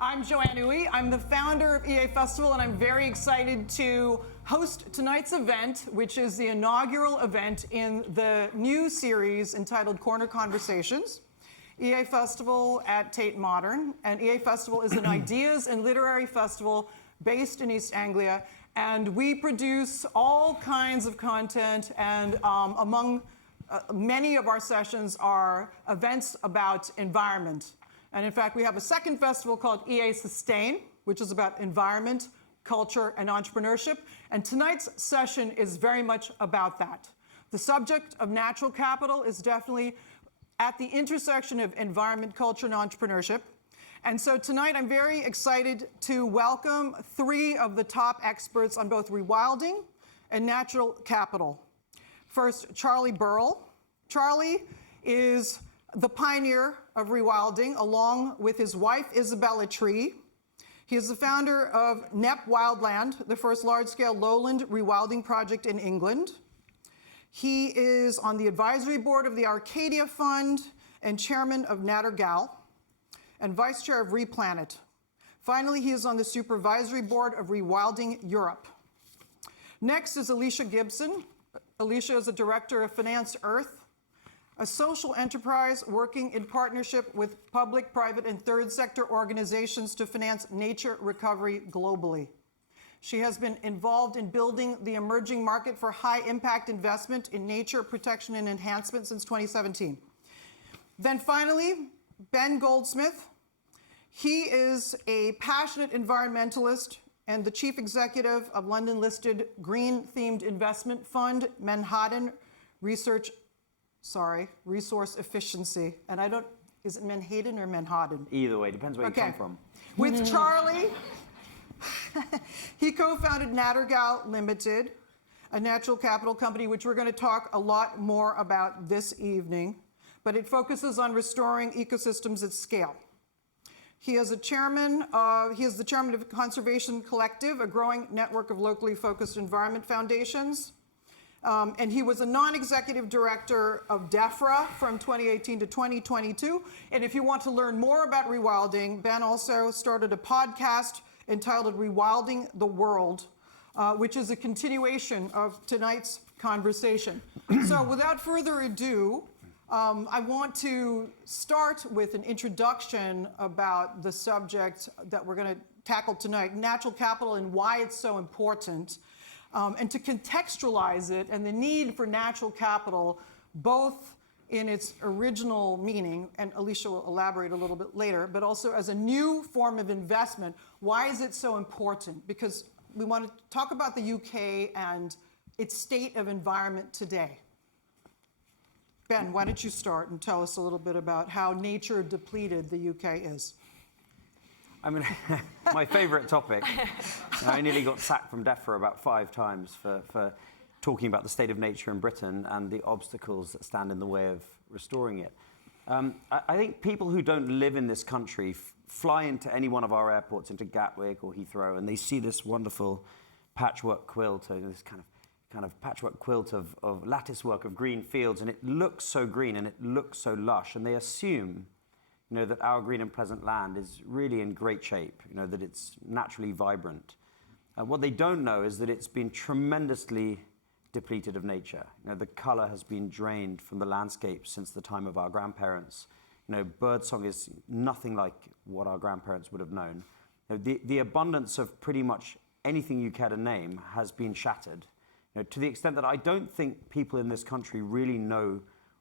I'm Joanne Uy. I'm the founder of EA Festival, and I'm very excited to host tonight's event, which is the inaugural event in the new series entitled Corner Conversations. EA Festival at Tate Modern, and EA Festival is an ideas and literary festival based in East Anglia, and we produce all kinds of content, and among many of our sessions are events about environment. And in fact, we have a second festival called EA Sustain, which is about environment, culture, and entrepreneurship. And tonight's session is very much about that. The subject of natural capital is definitely at the intersection of environment, culture, and entrepreneurship. And so tonight, I'm very excited to welcome three of the top experts on both rewilding and natural capital. First, Charlie Burrell. Charlie is the pioneer of rewilding, along with his wife, Isabella Tree. He is the founder of NEP Wildland, the first large-scale lowland rewilding project in England. He is on the advisory board of the Arcadia Fund and chairman of Nattergal and vice chair of Replanet. Finally, he is on the supervisory board of Rewilding Europe. Next is Alicia Gibson. Alicia is a director of Finance Earth, a social enterprise working in partnership with public, private, and third sector organizations to finance nature recovery globally. She has been involved in building the emerging market for high impact investment in nature protection and enhancement since 2017. Then finally, Ben Goldsmith. He is a passionate environmentalist and the chief executive of London-listed green-themed investment fund, Manhattan Resource Efficiency. And I don't, is it Manhattan or Manhattan? Either way, depends where you come from. With Charlie, he co-founded Nattergal Limited, a natural capital company, which we're going to talk a lot more about this evening, but it focuses on restoring ecosystems at scale. He is the chairman of Conservation Collective, a growing network of locally focused environment foundations. And he was a non-executive director of DEFRA from 2018 to 2022. And if you want to learn more about rewilding, Ben also started a podcast entitled Rewilding the World, which is a continuation of tonight's conversation. So without further ado, I want to start with an introduction about the subject that we're going to tackle tonight, natural capital and why it's so important. And to contextualize it and the need for natural capital, both in its original meaning, and Alicia will elaborate a little bit later, but also as a new form of investment. Why is it so important? Because we want to talk about the UK and its state of environment today. Ben, why don't you start and tell us a little bit about how nature depleted the UK is? I mean, my favorite topic. I nearly got sacked from DEFRA about 5 times for talking about the state of nature in Britain and the obstacles that stand in the way of restoring it. I think people who don't live in this country fly into any one of our airports, into Gatwick or Heathrow, and they see this wonderful patchwork quilt, or this kind of patchwork quilt of lattice work of green fields, and it looks so green and it looks so lush, and they assume that our green and pleasant land is really in great shape, that it's naturally vibrant. What they don't know is that it's been tremendously depleted of nature. The color has been drained from the landscape since the time of our grandparents. Birdsong is nothing like what our grandparents would have known. The abundance of pretty much anything you care to name has been shattered, to the extent that I don't think people in this country really know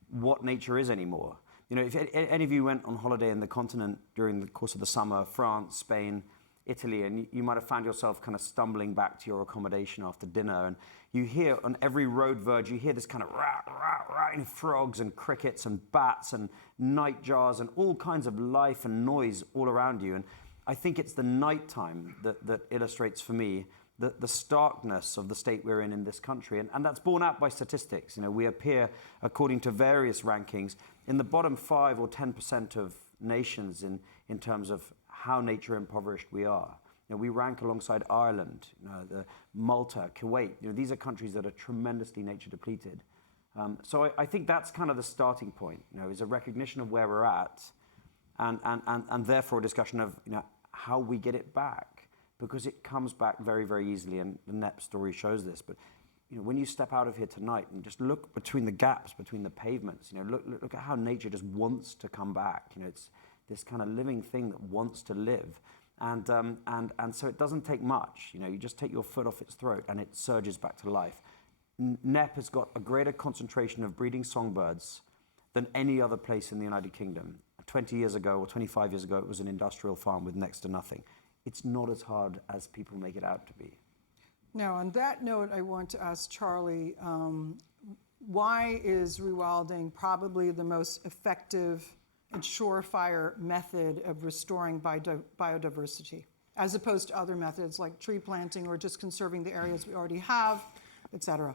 what nature is anymore. If any of you went on holiday in the continent during the course of the summer, France, Spain, Italy, and you might have found yourself kind of stumbling back to your accommodation after dinner, and you hear on every road verge, you hear this kind of frogs and crickets and bats and nightjars and all kinds of life and noise all around you. And I think it's the nighttime that illustrates for me the starkness of the state we're in this country. And that's borne out by statistics. We appear, according to various rankings, in the bottom 5 or 10% of nations in terms of how nature impoverished we are. We rank alongside Ireland, Malta, Kuwait. These are countries that are tremendously nature depleted. So I think that's kind of the starting point, is a recognition of where we're at, and therefore a discussion of, how we get it back, because it comes back very, very easily, and the NEP story shows this. But when you step out of here tonight and just look between the gaps, between the pavements, look at how nature just wants to come back. It's this kind of living thing that wants to live. And so it doesn't take much. You just take your foot off its throat and it surges back to life. NEP has got a greater concentration of breeding songbirds than any other place in the United Kingdom. 20 years ago or 25 years ago, it was an industrial farm with next to nothing. It's not as hard as people make it out to be. Now, on that note, I want to ask Charlie, why is rewilding probably the most effective and surefire method of restoring biodiversity, as opposed to other methods like tree planting or just conserving the areas we already have, et cetera?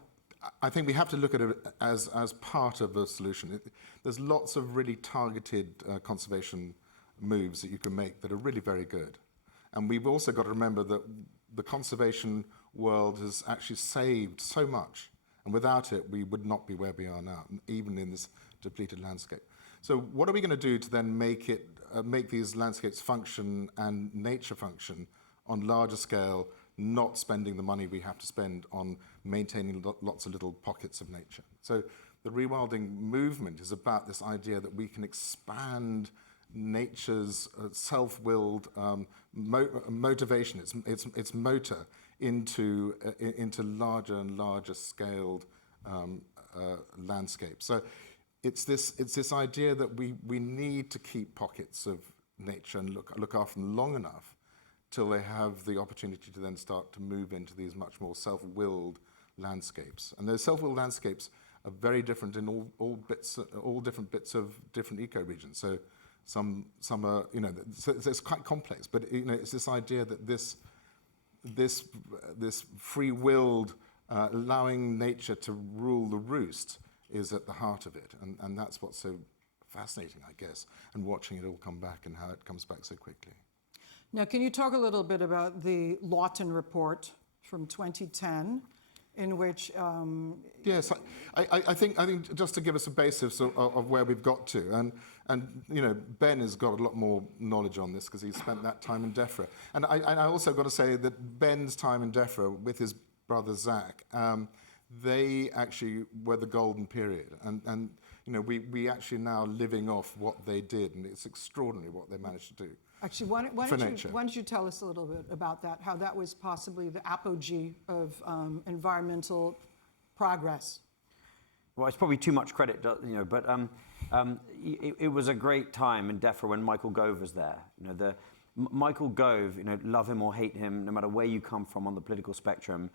I think we have to look at it as part of the solution. There's lots of really targeted conservation moves that you can make that are really very good. And we've also got to remember that the conservation world has actually saved so much. And without it, we would not be where we are now, even in this depleted landscape. So what are we going to do to then make these landscapes function and nature function on larger scale, not spending the money we have to spend on maintaining lots of little pockets of nature? So the rewilding movement is about this idea that we can expand nature's self-willed motivation, its motor, into larger and larger scaled landscapes. So it's this idea that we need to keep pockets of nature and look after them long enough till they have the opportunity to then start to move into these much more self-willed landscapes. And those self-willed landscapes are very different in all different bits of different ecoregions. So some are, so it's quite complex, but it's this idea that this free-willed allowing nature to rule the roost is at the heart of it, and that's what's so fascinating, I guess, and watching it all come back and how it comes back so quickly. Now, can you talk a little bit about the Lawton report from 2010, in which... Yes, I think just to give us a basis of where we've got to, and Ben has got a lot more knowledge on this because he's spent that time in DEFRA. And I also got to say that Ben's time in DEFRA with his brother Zach, they actually were the golden period. And we actually now living off what they did, and it's extraordinary what they managed to do. Actually, why don't you tell us a little bit about that, how that was possibly the apogee of environmental progress? Well, it's probably too much credit, but it was a great time in DEFRA when Michael Gove was there. Michael Gove, love him or hate him, no matter where you come from on the political spectrum,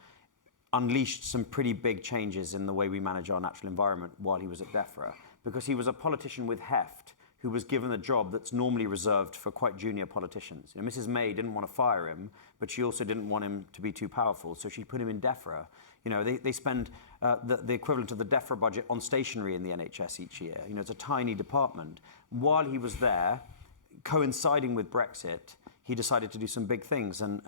unleashed some pretty big changes in the way we manage our natural environment while he was at DEFRA, because he was a politician with heft who was given a job that's normally reserved for quite junior politicians. Mrs. May didn't want to fire him, but she also didn't want him to be too powerful, so she put him in DEFRA. They spend the equivalent of the DEFRA budget on stationery in the NHS each year. It's a tiny department. While he was there, coinciding with Brexit, he decided to do some big things, and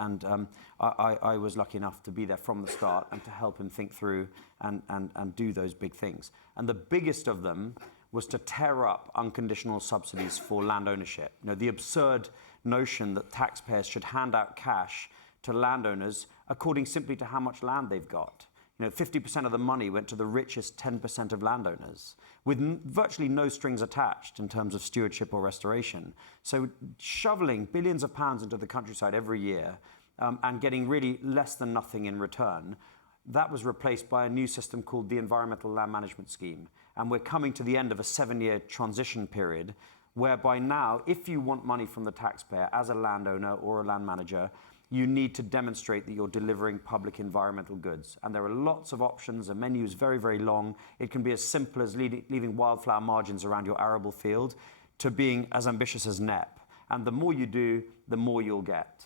I was lucky enough to be there from the start and to help him think through and do those big things. And the biggest of them was to tear up unconditional subsidies for land ownership. The absurd notion that taxpayers should hand out cash to landowners according simply to how much land they've got. 50% of the money went to the richest 10% of landowners, with virtually no strings attached in terms of stewardship or restoration. So shoveling billions of pounds into the countryside every year and getting really less than nothing in return, that was replaced by a new system called the Environmental Land Management Scheme. And we're coming to the end of a 7-year transition period, whereby now, if you want money from the taxpayer as a landowner or a land manager, you need to demonstrate that you're delivering public environmental goods. And there are lots of options. The menu is very, very long. It can be as simple as leaving wildflower margins around your arable field to being as ambitious as NEP. And the more you do, the more you'll get.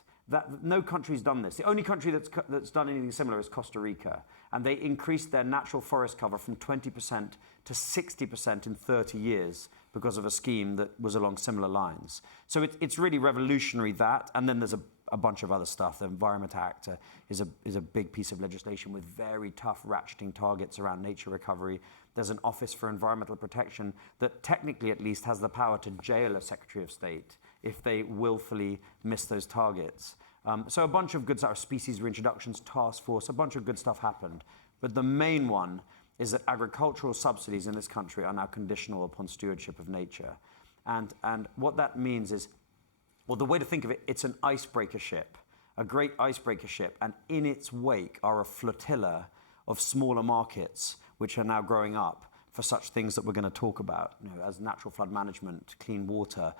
No country's done this. The only country that's done anything similar is Costa Rica. And they increased their natural forest cover from 20% to 60% in 30 years because of a scheme that was along similar lines. So it's really revolutionary, that. And then there's a bunch of other stuff. The Environment Act is a big piece of legislation with very tough ratcheting targets around nature recovery. There's an Office for Environmental Protection that technically at least has the power to jail a Secretary of State if they willfully miss those targets. So a bunch of good stuff, species reintroductions, task force, a bunch of good stuff happened. But the main one is that agricultural subsidies in this country are now conditional upon stewardship of nature. And what that means is, well, the way to think of it, it's an icebreaker ship, a great icebreaker ship, and in its wake are a flotilla of smaller markets which are now growing up for such things that we're going to talk about, as natural flood management, clean water,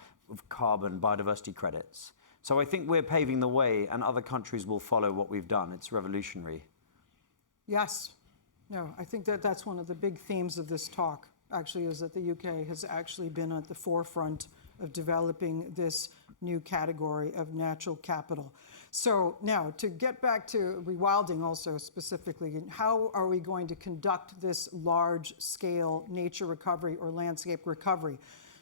carbon, biodiversity credits. So I think we're paving the way, and other countries will follow what we've done. It's revolutionary. Yes. No, I think that's one of the big themes of this talk, actually, is that the UK has actually been at the forefront of developing this new category of natural capital. So now, to get back to rewilding also specifically, how are we going to conduct this large-scale nature recovery or landscape recovery?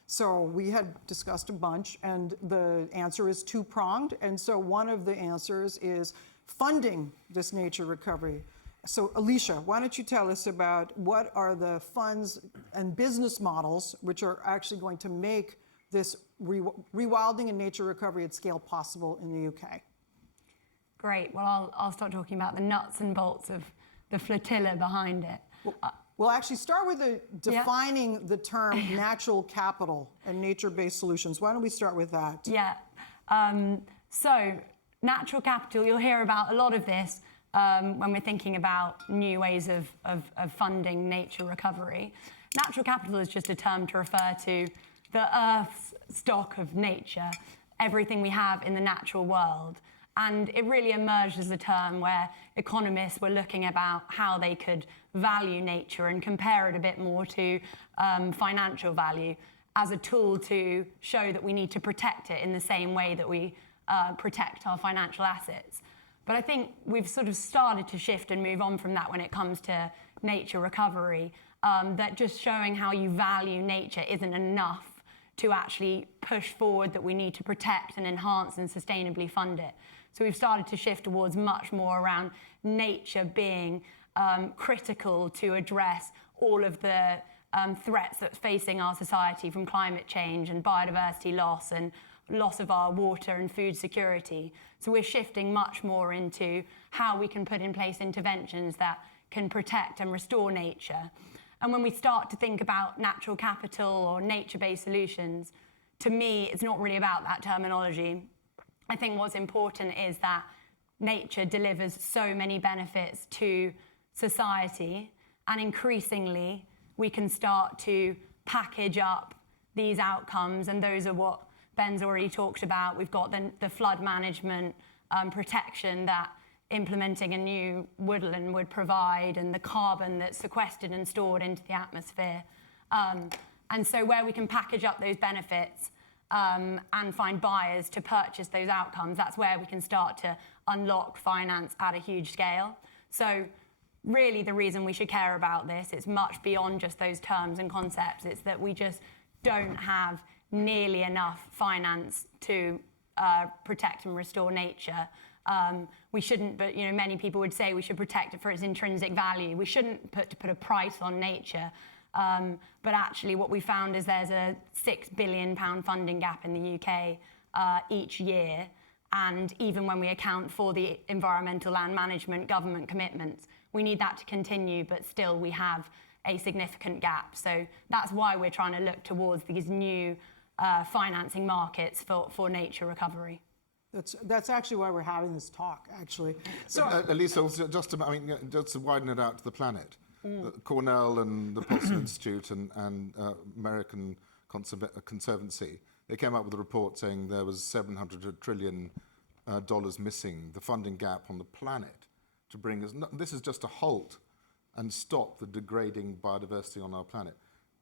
So we had discussed a bunch, and the answer is two-pronged. And so one of the answers is funding this nature recovery. So Alicia, why don't you tell us about what are the funds and business models which are actually going to make this rewilding and nature recovery at scale possible in the UK? Great. Well, I'll start talking about the nuts and bolts of the flotilla behind it. We'll actually start with defining the term natural capital and nature-based solutions. Why don't we start with that? Yeah. So natural capital, you'll hear about a lot of this when we're thinking about new ways of funding nature recovery. Natural capital is just a term to refer to the Earth's stock of nature, everything we have in the natural world. And it really emerged as a term where economists were looking about how they could value nature and compare it a bit more to financial value as a tool to show that we need to protect it in the same way that we protect our financial assets. But I think we've sort of started to shift and move on from that when it comes to nature recovery, that just showing how you value nature isn't enough to actually push forward that we need to protect and enhance and sustainably fund it. So we've started to shift towards much more around nature being critical to address all of the threats that's facing our society, from climate change and biodiversity loss and loss of our water and food security. So we're shifting much more into how we can put in place interventions that can protect and restore nature. And when we start to think about natural capital or nature-based solutions, to me, it's not really about that terminology. I think what's important is that nature delivers so many benefits to society, and increasingly we can start to package up these outcomes, and those are what Ben's already talked about. We've got the flood management protection that implementing a new woodland would provide, and the carbon that's sequestered and stored into the atmosphere. And so where we can package up those benefits and find buyers to purchase those outcomes, that's where we can start to unlock finance at a huge scale. So really the reason we should care about this is much beyond just those terms and concepts. It's that we just don't have nearly enough finance to protect and restore nature. We shouldn't, but many people would say we should protect it for its intrinsic value. We shouldn't put a price on nature. But actually what we found is there's a £6 billion funding gap in the UK each year. And even when we account for the environmental land management government commitments, we need that to continue, but still we have a significant gap. So that's why we're trying to look towards these new financing markets for nature recovery. That's actually why we're having this talk, actually. So, Alicia, just to widen it out to the planet, Cornell and the Paulson Institute and American Conservancy, they came up with a report saying there was $700 trillion missing, the funding gap on the planet, to bring us. This is just to halt and stop the degrading biodiversity on our planet.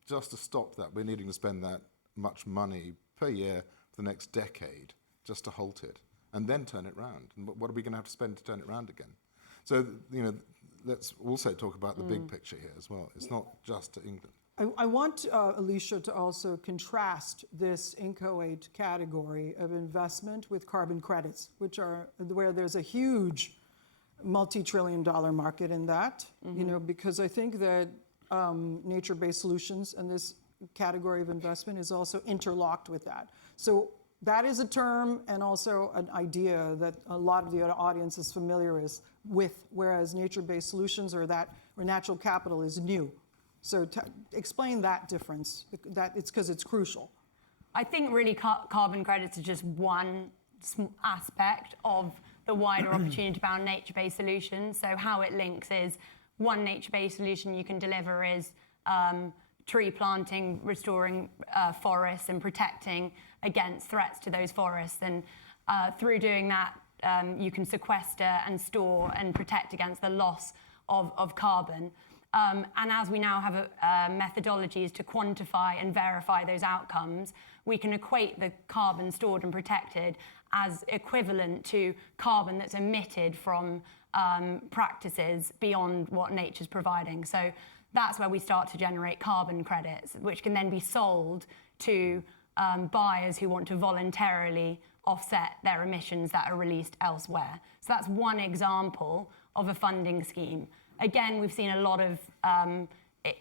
Just to stop that, we're needing to spend that much money per year for the next decade just to halt it, and then turn it round. And what are we going to have to spend to turn it round again? So, let's also talk about the big picture here as well. It's not just to England. I want Alicia to also contrast this inchoate category of investment with carbon credits, which are where there's a huge multi-trillion-dollar market in that, because I think that nature-based solutions and this category of investment is also interlocked with that. So that is a term and also an idea that a lot of the audience is familiar with, whereas nature-based solutions or natural capital is new. So explain that difference. That it's because it's crucial. I think really carbon credits are just one aspect of the wider opportunity around nature-based solutions. So how it links is one nature-based solution you can deliver is tree planting, restoring forests and protecting against threats to those forests. And through doing that, you can sequester and store and protect against the loss of carbon. And as we now have methodologies to quantify and verify those outcomes, we can equate the carbon stored and protected as equivalent to carbon that's emitted from practices beyond what nature's providing. So that's where we start to generate carbon credits, which can then be sold to buyers who want to voluntarily offset their emissions that are released elsewhere. So that's one example of a funding scheme. Again, we've seen a lot of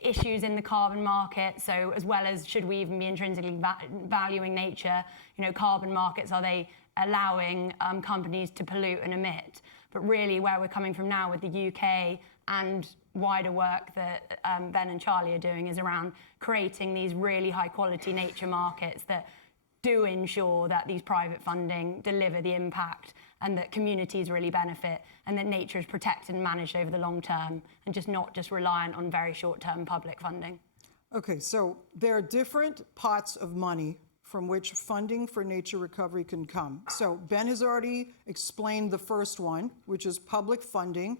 issues in the carbon market. So as well as should we even be intrinsically valuing nature, carbon markets, are they allowing companies to pollute and emit? But really where we're coming from now with the UK and wider work that Ben and Charlie are doing is around creating these really high quality nature markets that do ensure that these private funding deliver the impact and that communities really benefit and that nature is protected and managed over the long term and not just reliant on very short-term public funding. Okay, so there are different pots of money from which funding for nature recovery can come. So Ben has already explained the first one, which is public funding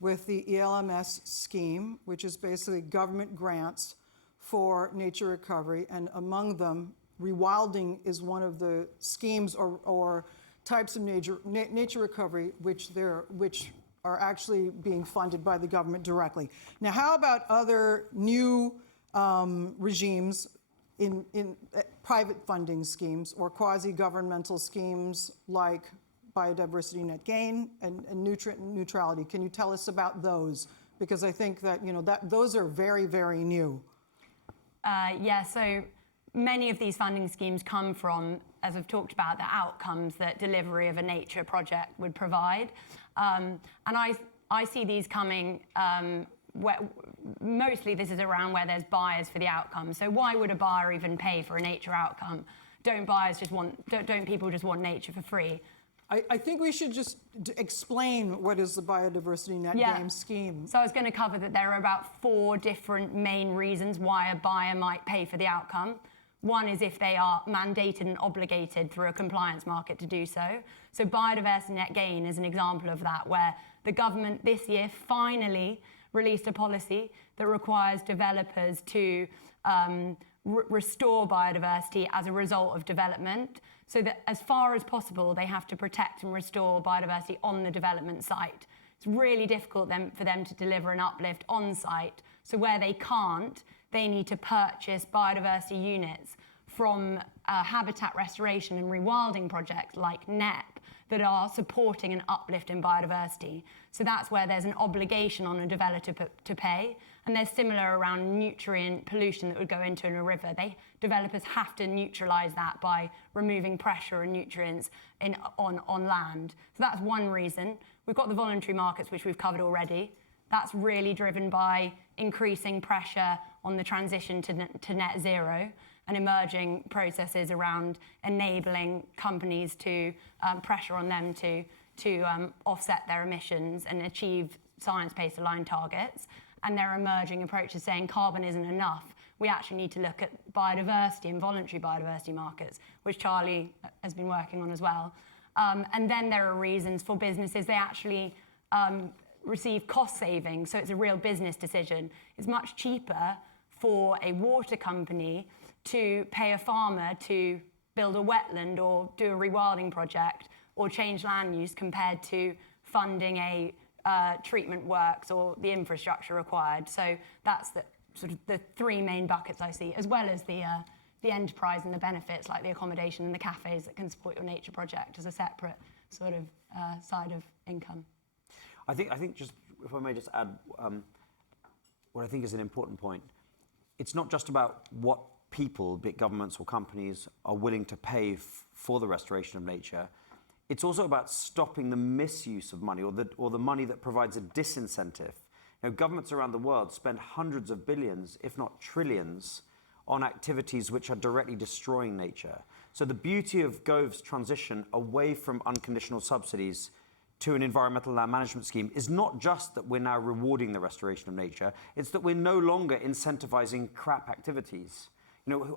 with the ELMS scheme, which is basically government grants for nature recovery, and among them, rewilding is one of the schemes or types of nature recovery which are actually being funded by the government directly. Now, how about other new regimes in private funding schemes or quasi-governmental schemes like biodiversity net gain and nutrient neutrality? Can you tell us about those? Because I think that those are very, very new. Yeah, so many of these funding schemes come from, as I've talked about, the outcomes that delivery of a nature project would provide. And I see these coming, mostly this is around where there's buyers for the outcome. So why would a buyer even pay for a nature outcome? Don't people just want nature for free? I think we should just explain what is the biodiversity net gain scheme. So I was going to cover that there are about 4 different main reasons why a buyer might pay for the outcome. One is if they are mandated and obligated through a compliance market to do so. So biodiversity net gain is an example of that, where the government this year finally released a policy that requires developers to restore biodiversity as a result of development, so that as far as possible they have to protect and restore biodiversity on the development site. It's really difficult for them to deliver an uplift on site. So where they can't, they need to purchase biodiversity units from habitat restoration and rewilding projects like NEP that are supporting an uplift in biodiversity. So that's where there's an obligation on a developer to pay. And there's similar around nutrient pollution that would go into a river. Developers have to neutralise that by removing pressure and nutrients on land. So that's one reason. We've got the voluntary markets, which we've covered already. That's really driven by increasing pressure on the transition to net zero and emerging processes around enabling companies to pressure on them to offset their emissions and achieve science-based aligned targets. And there are emerging approaches saying carbon isn't enough. We actually need to look at biodiversity and voluntary biodiversity markets, which Charlie has been working on as well. And then there are reasons for businesses. They actually receive cost savings, so it's a real business decision. It's much cheaper for a water company to pay a farmer to build a wetland or do a rewilding project or change land use compared to funding a treatment works or the infrastructure required. So that's the 3 main buckets I see, as well as the enterprise and the benefits like the accommodation and the cafes that can support your nature project as a separate sort of side of income. I think just, if I may just add, what I think is an important point. It's not just about what people, be it governments or companies, are willing to pay for the restoration of nature. It's also about stopping the misuse of money, or the money that provides a disincentive. Governments around the world spend hundreds of billions, if not trillions, on activities which are directly destroying nature. So the beauty of Gove's transition away from unconditional subsidies to an environmental land management scheme is not just that we're now rewarding the restoration of nature, it's that we're no longer incentivizing crap activities.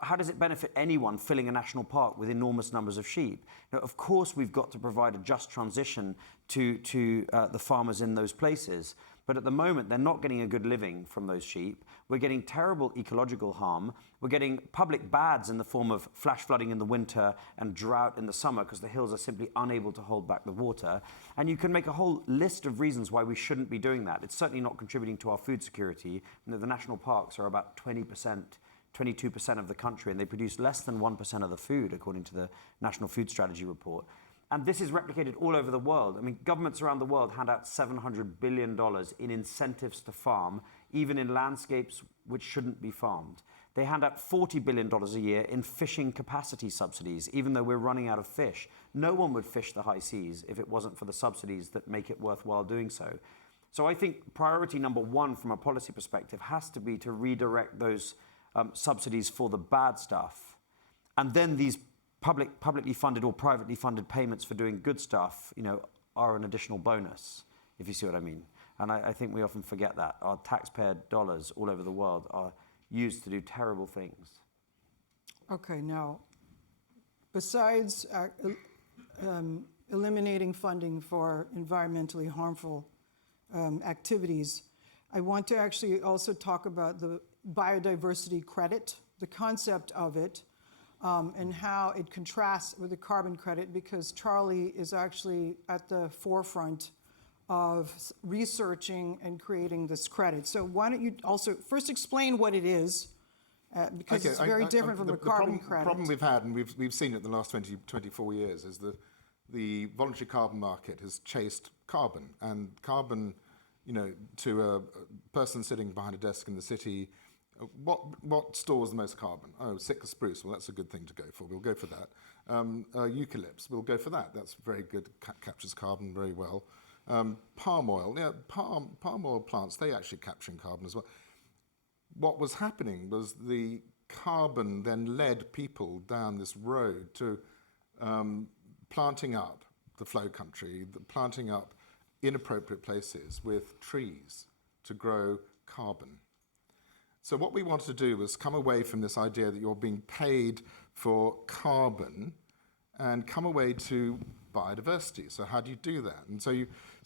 How does it benefit anyone filling a national park with enormous numbers of sheep? Of course, we've got to provide a just transition to the farmers in those places. But at the moment, they're not getting a good living from those sheep. We're getting terrible ecological harm. We're getting public bads in the form of flash flooding in the winter and drought in the summer because the hills are simply unable to hold back the water. And you can make a whole list of reasons why we shouldn't be doing that. It's certainly not contributing to our food security. The national parks are about 20%, 22% of the country, and they produce less than 1% of the food, according to the National Food Strategy report. And this is replicated all over the world. I mean, governments around the world hand out $700 billion in incentives to farm, even in landscapes which shouldn't be farmed. They hand out $40 billion a year in fishing capacity subsidies, even though we're running out of fish. No one would fish the high seas if it wasn't for the subsidies that make it worthwhile doing so. So I think priority number one from a policy perspective has to be to redirect those subsidies for the bad stuff. And then these publicly funded or privately funded payments for doing good stuff, are an additional bonus, if you see what I mean. And I think we often forget that. Our taxpayer dollars all over the world are used to do terrible things. Okay, now, besides eliminating funding for environmentally harmful activities, I want to actually also talk about the biodiversity credit, the concept of it, and how it contrasts with the carbon credit, because Charlie is actually at the forefront of researching and creating this credit. So why don't you also first explain what it is, because it's very different from the carbon credit. The problem we've had, and we've seen it the last 24 years, is the voluntary carbon market has chased carbon. And carbon, to a person sitting behind a desk in the city, what stores the most carbon? Oh, Sitka spruce. Well, that's a good thing to go for. We'll go for that. Eucalypts. We'll go for that. That's very good. Captures carbon very well. Palm oil. Yeah, palm oil plants. They actually capturing carbon as well. What was happening was the carbon then led people down this road to planting up the flow country, planting up inappropriate places with trees to grow carbon. So what we wanted to do was come away from this idea that you're being paid for carbon and come away to biodiversity. So how do you do that? And so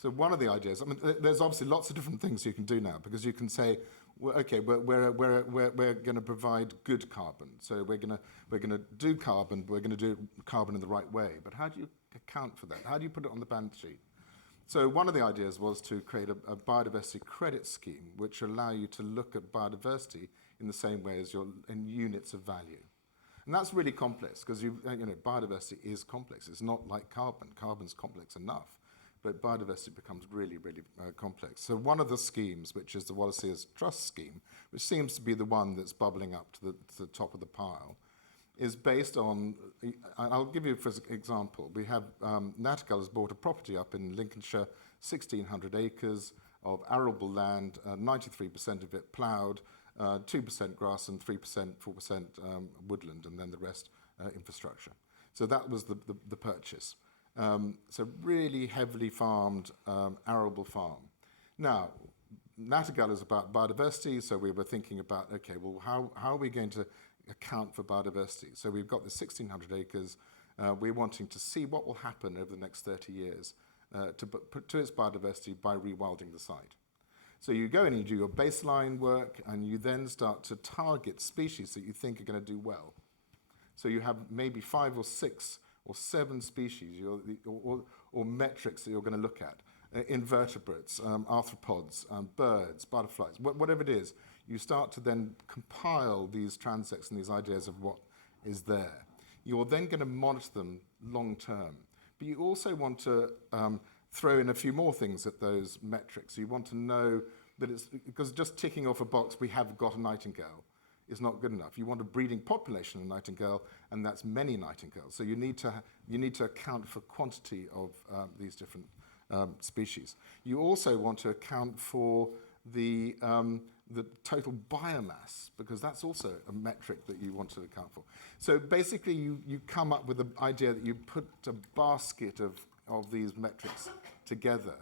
one of the ideas, there's obviously lots of different things you can do now, because you can say, well, okay, we're going to provide good carbon. So we're going to do carbon, but we're going to do carbon in the right way. But how do you account for that? How do you put it on the balance sheet? So one of the ideas was to create a biodiversity credit scheme, which allow you to look at biodiversity in the same way as in units of value. And that's really complex, because biodiversity is complex. It's not like carbon. Carbon's complex enough, but biodiversity becomes really, really complex. So one of the schemes, which is the Wallace's Trust scheme, which seems to be the one that's bubbling up to the top of the pile, is based on, I'll give you for example, we have, Natural has bought a property up in Lincolnshire, 1,600 acres of arable land, 93% of it ploughed, 2% grass and 4% woodland, and then the rest infrastructure. So that was the purchase. So really heavily farmed arable farm. Now, Natural is about biodiversity, so we were thinking about, okay, well, how are we going to account for biodiversity? So we've got the 1,600 acres. We're wanting to see what will happen over the next 30 years to its biodiversity by rewilding the site. So you go in and you do your baseline work, and you then start to target species that you think are going to do well. So you have maybe 5 or 6 or 7 species or metrics that you're going to look at. Invertebrates, arthropods, birds, butterflies, whatever it is. You start to then compile these transects and these ideas of what is there. You're then going to monitor them long term. But you also want to throw in a few more things at those metrics. You want to know that it's, because just ticking off a box, we have got a nightingale. is not good enough. You want a breeding population of nightingale, and that's many nightingales. So you need to account for quantity of these different species. You also want to account for the total biomass, because that's also a metric that you want to account for. So basically, you come up with the idea that you put a basket of these metrics together,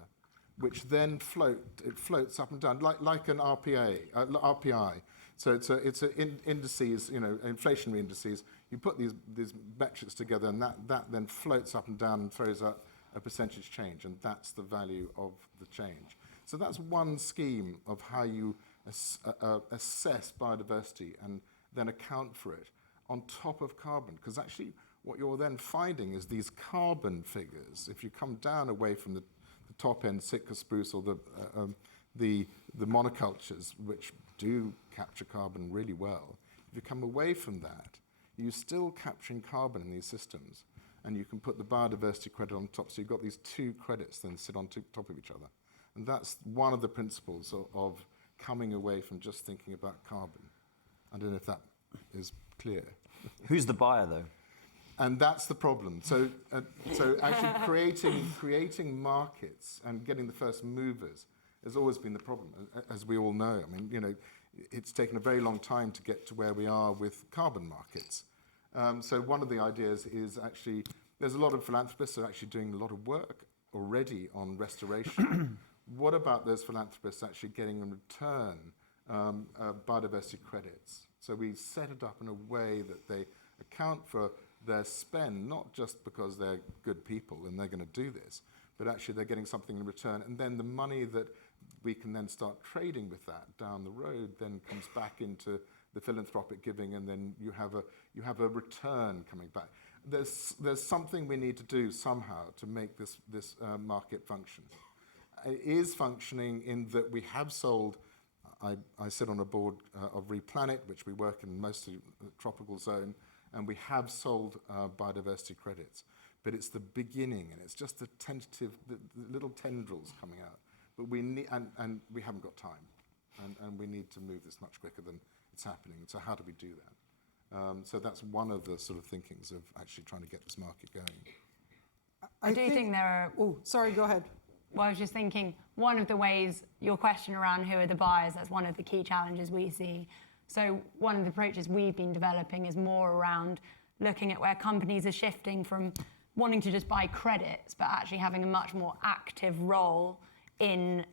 which then floats up and down like an RPI. So it's indices, inflationary indices. You put these metrics together, and that then floats up and down and throws up a percentage change, and that's the value of the change. So that's one scheme of how you assess biodiversity and then account for it on top of carbon, because actually what you're then finding is these carbon figures. If you come down away from the top end Sitka spruce or the monocultures, which do capture carbon really well, if you come away from that, you're still capturing carbon in these systems, and you can put the biodiversity credit on top. So you've got these two credits then sit on top of each other. And that's one of the principles of coming away from just thinking about carbon. I don't know if that is clear. Who's the buyer, though? And that's the problem. So actually creating markets and getting the first movers has always been the problem, as we all know. I mean, it's taken a very long time to get to where we are with carbon markets. So one of the ideas is actually, there's a lot of philanthropists who are actually doing a lot of work already on restoration. What about those philanthropists actually getting in return biodiversity credits? So we set it up in a way that they account for their spend, not just because they're good people and they're going to do this, but actually they're getting something in return. And then the money that we can then start trading with that down the road then comes back into the philanthropic giving, and then you have a return coming back. There's something we need to do somehow to make this market function. It is functioning in that we have sold. I sit on a board of Replanet, which we work in mostly the tropical zone, and we have sold biodiversity credits. But it's the beginning, and it's just the tentative, the little tendrils coming out. But we need, and we haven't got time, and we need to move this much quicker than it's happening. So how do we do that? So that's one of the sort of thinkings of actually trying to get this market going. I do think there are... Oh, sorry, go ahead. Well, I was just thinking, one of the ways, your question around who are the buyers, that's one of the key challenges we see. So one of the approaches we've been developing is more around looking at where companies are shifting from wanting to just buy credits, but actually having a much more active role in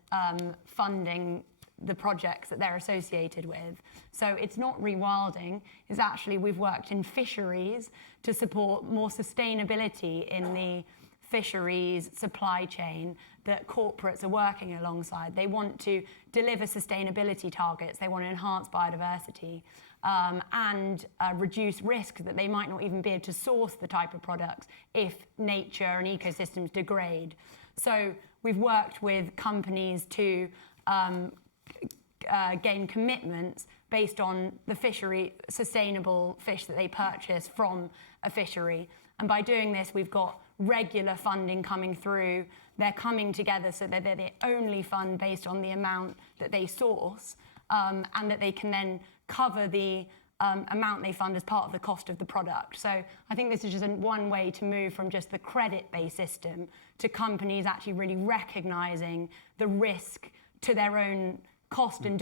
funding the projects that they're associated with. So it's not rewilding, it's actually we've worked in fisheries to support more sustainability in the fisheries supply chain that corporates are working alongside. They want to deliver sustainability targets, they want to enhance biodiversity and reduce risk that they might not even be able to source the type of products if nature and ecosystems degrade. So we've worked with companies to gain commitments based on the fishery, sustainable fish that they purchase from a fishery. And by doing this, we've got regular funding coming through. They're coming together so that they're the only fund based on the amount that they source, and that they can then cover the amount they fund as part of the cost of the product. So I think this is just one way to move from just the credit-based system to companies actually really recognising the risk to their own cost of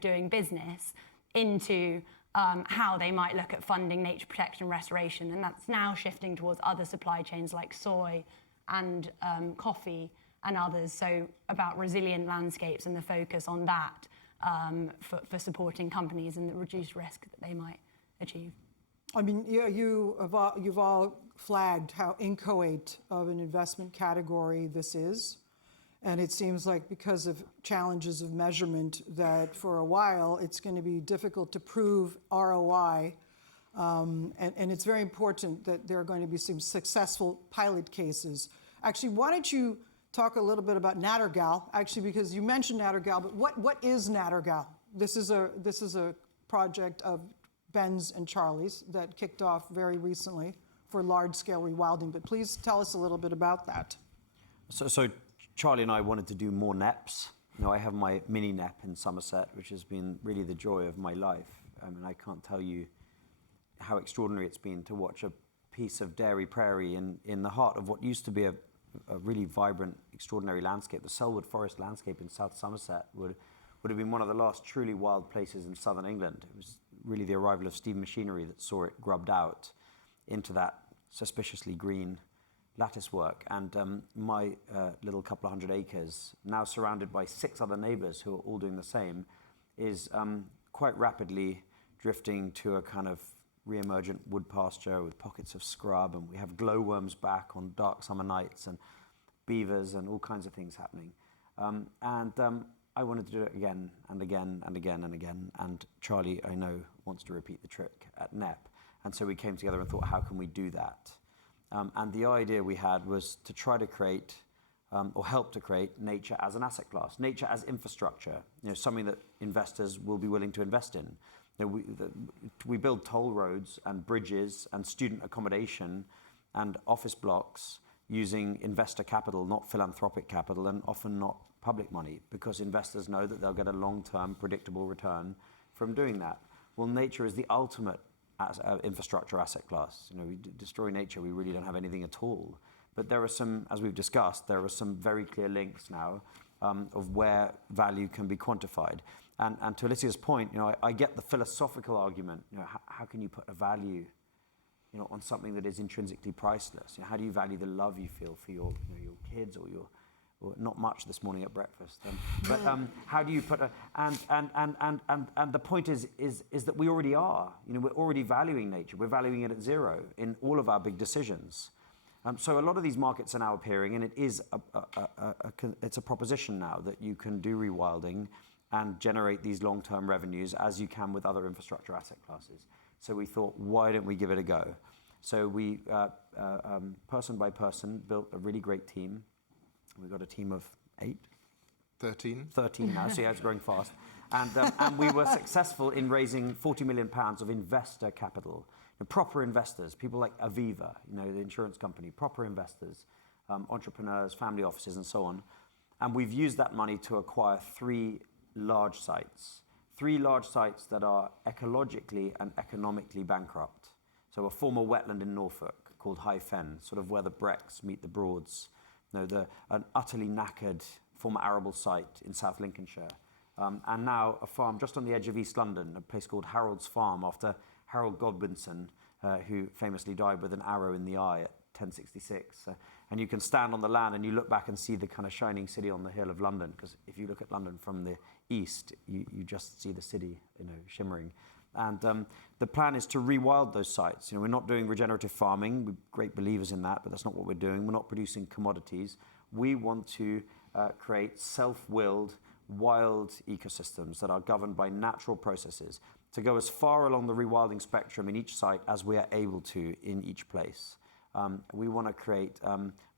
doing business into how they might look at funding nature protection and restoration. And that's now shifting towards other supply chains like soy and coffee and others. So about resilient landscapes and the focus on that for supporting companies and the reduced risk that they might achieve. I mean, yeah, you've all flagged how inchoate of an investment category this is. And it seems like because of challenges of measurement that for a while it's going to be difficult to prove ROI. And it's very important that there are going to be some successful pilot cases. Actually, why don't you talk a little bit about Nattergal, actually, because you mentioned Nattergal, but what is Nattergal? This is a project of Ben's and Charlie's that kicked off very recently for large-scale rewilding. But please tell us a little bit about that. So Charlie and I wanted to do more NEPs. I have my mini NEP in Somerset, which has been really the joy of my life. I mean, I can't tell you how extraordinary it's been to watch a piece of dairy prairie in the heart of what used to be a really vibrant, extraordinary landscape. The Selwood Forest landscape in South Somerset would have been one of the last truly wild places in southern England. It was really the arrival of steam machinery that saw it grubbed out into that suspiciously green lattice work. And my little couple of hundred acres, now surrounded by 6 other neighbours who are all doing the same, is quite rapidly drifting to a kind of re-emergent wood pasture with pockets of scrub, and we have glowworms back on dark summer nights, and beavers and all kinds of things happening. I wanted to do it again and again and again and again, and Charlie, I know, wants to repeat the trick at NEP. And so we came together and thought, how can we do that? And the idea we had was to try to create, or help to create, nature as an asset class, nature as infrastructure, something that investors will be willing to invest in. We build toll roads and bridges and student accommodation and office blocks using investor capital, not philanthropic capital, and often not public money, because investors know that they'll get a long-term predictable return from doing that. Well, nature is the ultimate infrastructure asset class. We destroy nature, we really don't have anything at all. But there are some, as we've discussed, there are some very clear links now of where value can be quantified. And to Alicia's point, I get the philosophical argument. How can you put a value, on something that is intrinsically priceless? How do you value the love you feel for your kids or not much this morning at breakfast? But how do you put a and the point is that we already are. We're already valuing nature. We're valuing it at zero in all of our big decisions. So a lot of these markets are now appearing, and it is it's a proposition now that you can do rewilding and generate these long-term revenues as you can with other infrastructure asset classes. So we thought, why don't we give it a go? So we, person by person, built a really great team. We've got a team of 8? 13. 13 now, so yeah, it's growing fast. And we were successful in raising £40 million of investor capital. Proper investors, people like Aviva, the insurance company, proper investors, entrepreneurs, family offices, and so on. And we've used that money to acquire 3 large sites. 3 large sites that are ecologically and economically bankrupt. So a former wetland in Norfolk called High Fen, sort of where the Brecks meet the Broads. An utterly knackered former arable site in South Lincolnshire. And now a farm just on the edge of East London, a place called Harold's Farm, after Harold Godwinson, who famously died with an arrow in the eye at 1066. And you can stand on the land and you look back and see the kind of shining city on the hill of London, because if you look at London from the east, you just see the city, shimmering. And the plan is to rewild those sites. We're not doing regenerative farming. We're great believers in that, but that's not what we're doing. We're not producing commodities. We want to create self-willed, wild ecosystems that are governed by natural processes, to go as far along the rewilding spectrum in each site as we are able to in each place. We want to create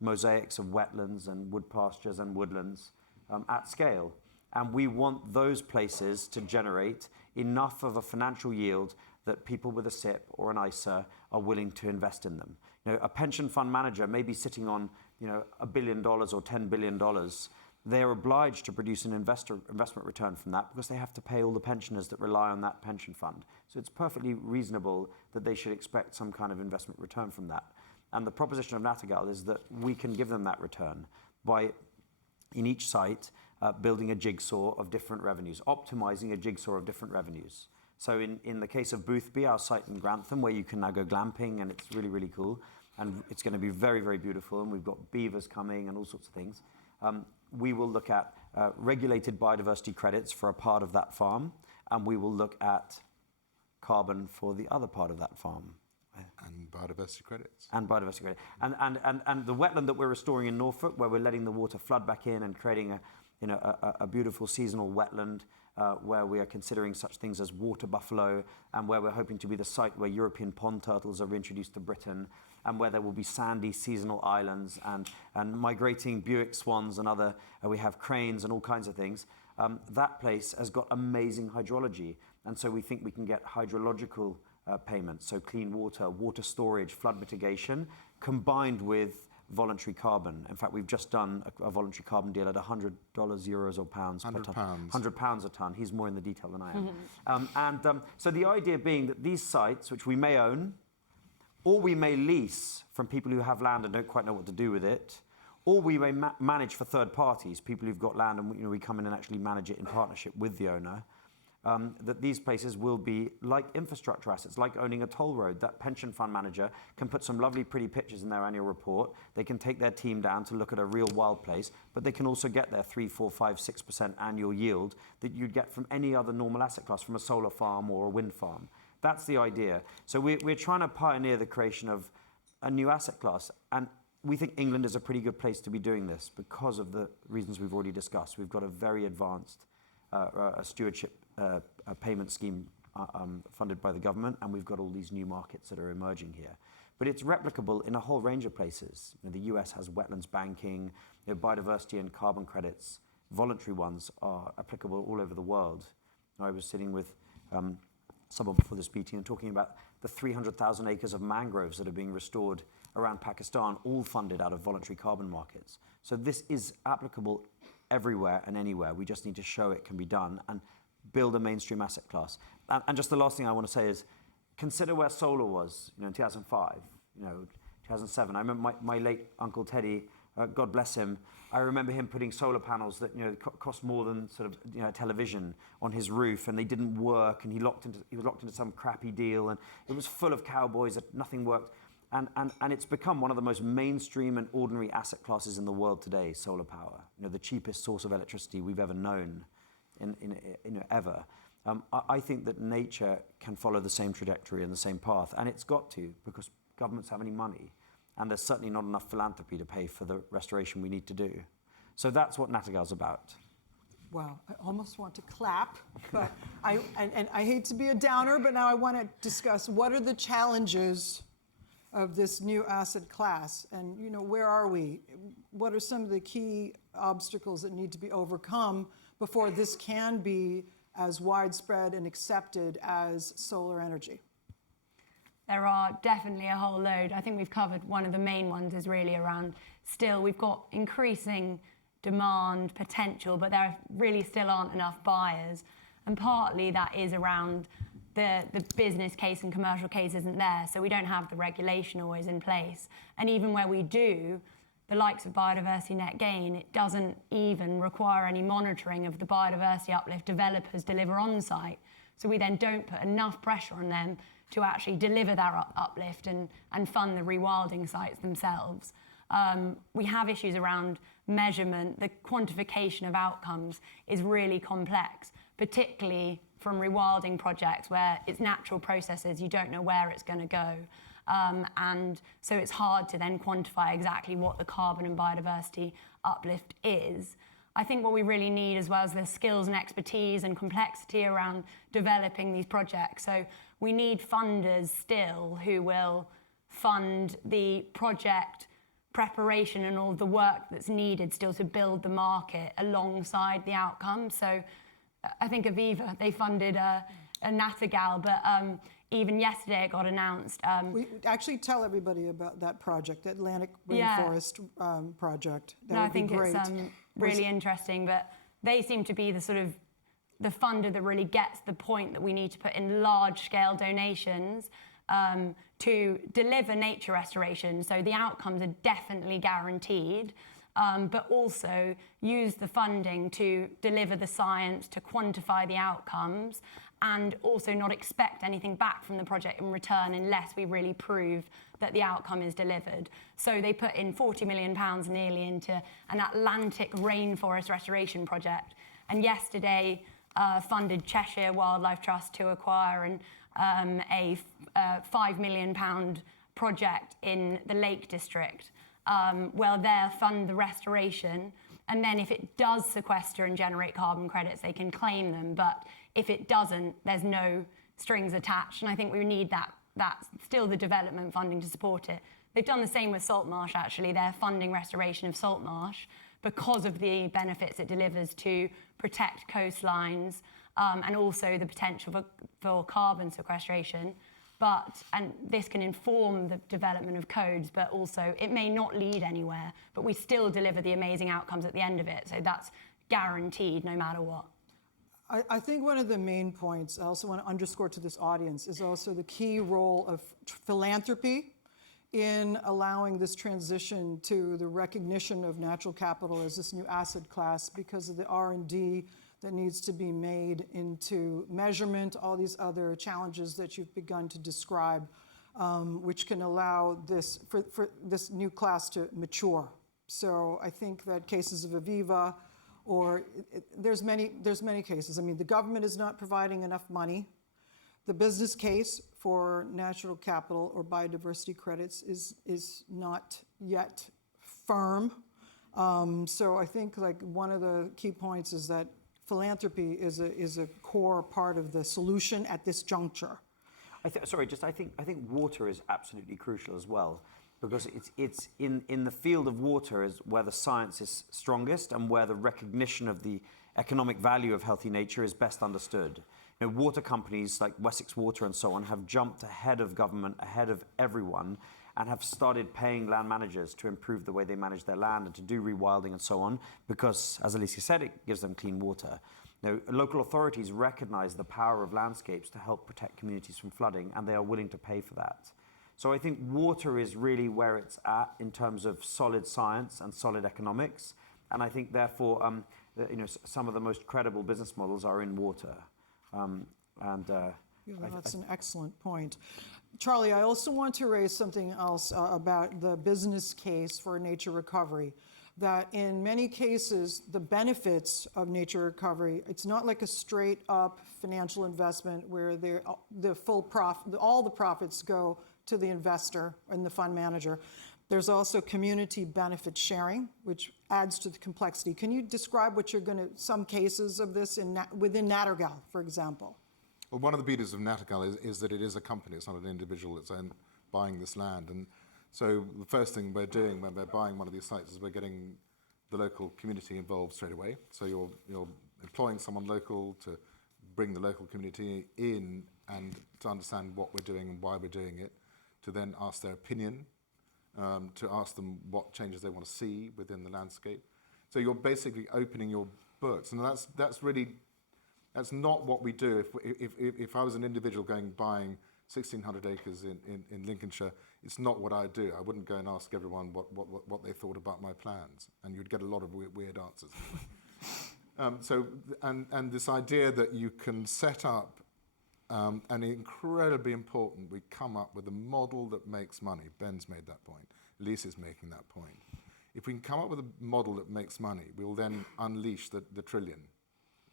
mosaics of wetlands and wood pastures and woodlands at scale. And we want those places to generate enough of a financial yield that people with a SIP or an ISA are willing to invest in them. A pension fund manager may be sitting on $1 billion or $10 billion. They are obliged to produce an investment return from that, because they have to pay all the pensioners that rely on that pension fund. So it's perfectly reasonable that they should expect some kind of investment return from that. And the proposition of Nattergal is that we can give them that return by, in each site, building a jigsaw of different revenues, optimizing a jigsaw of different revenues. So in the case of Boothby, our site in Grantham, where you can now go glamping, and it's really, really cool, and it's going to be very, very beautiful, and we've got beavers coming and all sorts of things. We will look at regulated biodiversity credits for a part of that farm, and we will look at carbon for the other part of that farm. And biodiversity credits. And biodiversity credit. And the wetland that we're restoring in Norfolk, where we're letting the water flood back in and creating a beautiful seasonal wetland, where we are considering such things as water buffalo, and where we're hoping to be the site where European pond turtles are reintroduced to Britain, and where there will be sandy seasonal islands and migrating Buick swans and other, we have cranes and all kinds of things. That place has got amazing hydrology, and so we think we can get hydrological payments, so clean water, water storage, flood mitigation, combined with voluntary carbon. In fact, we've just done a voluntary carbon deal at $100, euros or pounds per ton. £100 a ton. He's more in the detail than I am. So the idea being that these sites, which we may own, or we may lease from people who have land and don't quite know what to do with it, or we may manage for third parties, people who've got land and we come in and actually manage it in partnership with the owner, that these places will be like infrastructure assets, like owning a toll road. That pension fund manager can put some lovely pretty pictures in their annual report. They can take their team down to look at a real wild place, but they can also get their 3, 4, 5, 6% annual yield that you'd get from any other normal asset class, from a solar farm or a wind farm. That's the idea. So we're trying to pioneer the creation of a new asset class, and we think England is a pretty good place to be doing this because of the reasons we've already discussed. We've got a very advanced stewardship a payment scheme funded by the government, and we've got all these new markets that are emerging here. But it's replicable in a whole range of places. The US has wetlands banking, biodiversity and carbon credits. Voluntary ones are applicable all over the world. I was sitting with someone before this meeting and talking about the 300,000 acres of mangroves that are being restored around Pakistan, all funded out of voluntary carbon markets. So this is applicable everywhere and anywhere. We just need to show it can be done and build a mainstream asset class. And just the last thing I want to say is, consider where solar was, in 2005, 2007. I remember my late Uncle Teddy, God bless him, I remember him putting solar panels that cost more than sort of television on his roof, and they didn't work, and he was locked into some crappy deal, and it was full of cowboys that nothing worked. And it's become one of the most mainstream and ordinary asset classes in the world today, solar power. The cheapest source of electricity we've ever known, ever. I think that nature can follow the same trajectory and the same path, and it's got to, because governments have any money, and there's certainly not enough philanthropy to pay for the restoration we need to do. So that's what Nattergal's about. Wow, I almost want to clap, but I hate to be a downer, but now I want to discuss what are the challenges of this new asset class, and where are we? What are some of the key obstacles that need to be overcome before this can be as widespread and accepted as solar energy? There are definitely a whole load. I think we've covered one of the main ones is really around still we've got increasing demand potential, but there really still aren't enough buyers. And partly that is around the business case and commercial case isn't there, so we don't have the regulation always in place. And even where we do, the likes of biodiversity net gain, it doesn't even require any monitoring of the biodiversity uplift developers deliver on site. So we then don't put enough pressure on them to actually deliver that uplift and fund the rewilding sites themselves. We have issues around measurement. The quantification of outcomes is really complex, particularly from rewilding projects where it's natural processes, you don't know where it's going to go. And so it's hard to then quantify exactly what the carbon and biodiversity uplift is. I think what we really need as well is the skills and expertise and complexity around developing these projects. So we need funders still who will fund the project preparation and all the work that's needed still to build the market alongside the outcome. So I think Aviva, they funded a Nattergal, but even yesterday it got announced. We actually tell everybody about that project, the Atlantic Rainforest project. That would be great. It's really interesting, but they seem to be the sort of the funder that really gets the point that we need to put in large-scale donations to deliver nature restoration. So the outcomes are definitely guaranteed, but also use the funding to deliver the science, to quantify the outcomes, and also not expect anything back from the project in return unless we really prove that the outcome is delivered. So they put in £40 million nearly into an Atlantic rainforest restoration project, and yesterday funded Cheshire Wildlife Trust to acquire a £5 million project in the Lake District. Well, they'll fund the restoration, and then if it does sequester and generate carbon credits, they can claim them, but if it doesn't, there's no strings attached, and I think we need that's still the development funding to support it. They've done the same with salt marsh, actually. They're funding restoration of salt marsh because of the benefits it delivers to protect coastlines and also the potential for carbon sequestration. and this can inform the development of codes, but also it may not lead anywhere, but we still deliver the amazing outcomes at the end of it. So that's guaranteed no matter what. I think one of the main points I also want to underscore to this audience is also the key role of philanthropy in allowing this transition to the recognition of natural capital as this new asset class, because of the R&D that needs to be made into measurement, all these other challenges that you've begun to describe, which can allow this for this new class to mature. So I think that cases of Aviva, or there's many cases. I mean, the government is not providing enough money. The business case for natural capital or biodiversity credits is not yet firm. So I think like one of the key points is that philanthropy is a core part of the solution at this juncture. I think water is absolutely crucial as well, because it's in the field of water is where the science is strongest and where the recognition of the economic value of healthy nature is best understood. You know, water companies like Wessex Water and so on have jumped ahead of government, ahead of everyone, and have started paying land managers to improve the way they manage their land and to do rewilding and so on, because, as Alicia said, it gives them clean water. You know, local authorities recognize the power of landscapes to help protect communities from flooding, and they are willing to pay for that. So I think water is really where it's at in terms of solid science and solid economics, and I think therefore, some of the most credible business models are in water. That's an excellent point. Charlie, I also want to raise something else about the business case for nature recovery. That in many cases, the benefits of nature recovery, it's not like a straight up financial investment where the full profit, all the profits go to the investor and the fund manager. There's also community benefit sharing, which adds to the complexity. Can you describe what you're going to, some cases of this within Nattergal, for example? Well, one of the beauties of Nattergal is that it is a company. It's not an individual that's buying this land. And so the first thing we're doing when we're buying one of these sites is we're getting the local community involved straight away. So you're employing someone local to bring the local community in and to understand what we're doing and why we're doing it, to then ask their opinion, to ask them what changes they want to see within the landscape. So you're basically opening your books, and that's not what we do. If I was an individual buying 1,600 acres in Lincolnshire, it's not what I do. I wouldn't go and ask everyone what they thought about my plans, and you'd get a lot of weird answers. And this idea that you can set up, and incredibly important, we come up with a model that makes money. Ben's made that point. Alicia's making that point. If we can come up with a model that makes money, we will then unleash the trillion.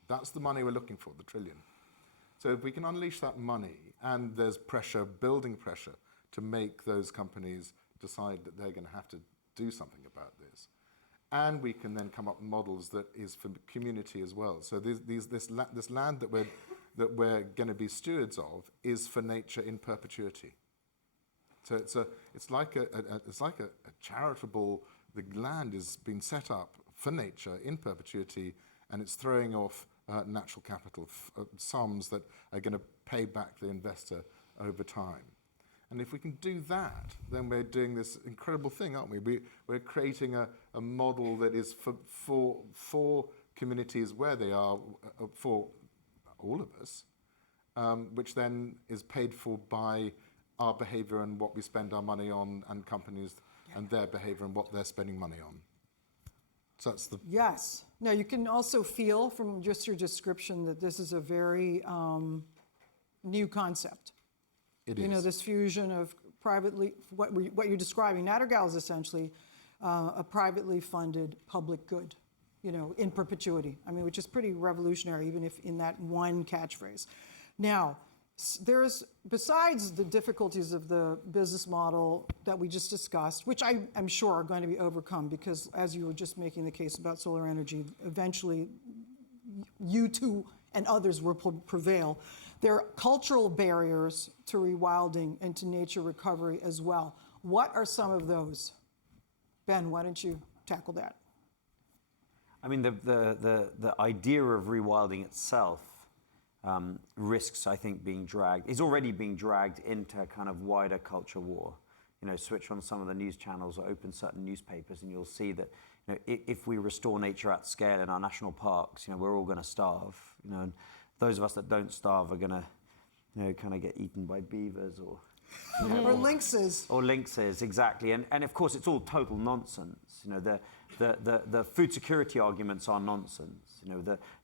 That's the money we're looking for, the trillion. So if we can unleash that money, and there's pressure, building pressure, to make those companies decide that they're going to have to do something about this, and we can then come up with models that is for the community as well. So this land that we're going to be stewards of is for nature in perpetuity. So it's like a charitable. The land is being set up for nature in perpetuity, and it's throwing off natural capital sums that are going to pay back the investor over time. And if we can do that, then we're doing this incredible thing, aren't we? We're creating a model that is for communities where they are, for all of us, which then is paid for by our behavior and what we spend our money on, and companies and their behavior and what they're spending money on. So that's the... Yes. Now, you can also feel from just your description that this is a very new concept. It is. You know, this fusion of privately, what you're describing, Nattergal is essentially a privately funded public good, you know, in perpetuity. I mean, which is pretty revolutionary, even if in that one catchphrase. Now, there's, besides the difficulties of the business model that we just discussed, which I'm sure are going to be overcome because, as you were just making the case about solar energy, eventually you two and others will prevail. There are cultural barriers to rewilding and to nature recovery as well. What are some of those? Ben, why don't you tackle that? I mean, the idea of rewilding itself risks, I think, is already being dragged into a kind of wider culture war. Switch on some of the news channels or open certain newspapers and you'll see that if we restore nature at scale in our national parks, we're all going to starve. And those of us that don't starve are going to, kind of get eaten by beavers or... Or lynxes. Or lynxes, exactly. And of course, it's all total nonsense. The food security arguments are nonsense.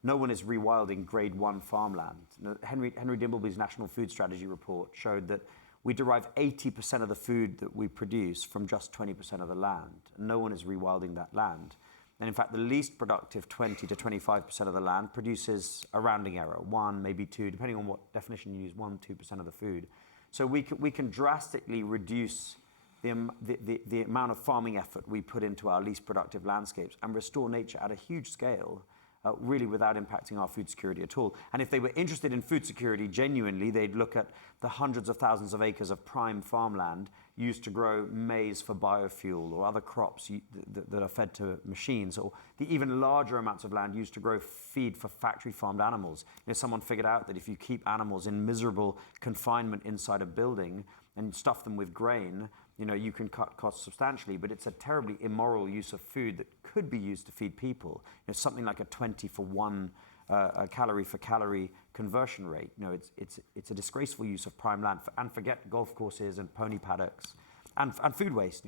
No one is rewilding grade 1 farmland. Henry Dimbleby's National Food Strategy report showed that we derive 80% of the food that we produce from just 20% of the land. And no one is rewilding that land. And in fact, the least productive 20 to 25% of the land produces a rounding error, 1, maybe 2, depending on what definition you use, 1, 2% of the food. So we can drastically reduce the amount of farming effort we put into our least productive landscapes and restore nature at a huge scale, really without impacting our food security at all. And if they were interested in food security genuinely, they'd look at the hundreds of thousands of acres of prime farmland used to grow maize for biofuel or other crops that are fed to machines, or the even larger amounts of land used to grow feed for factory farmed animals. Someone figured out that if you keep animals in miserable confinement inside a building and stuff them with grain, you can cut costs substantially, but it's a terribly immoral use of food that could be used to feed people. Something like a 20 for 1 calorie for calorie conversion rate. It's a disgraceful use of prime land, and forget golf courses and pony paddocks and food waste.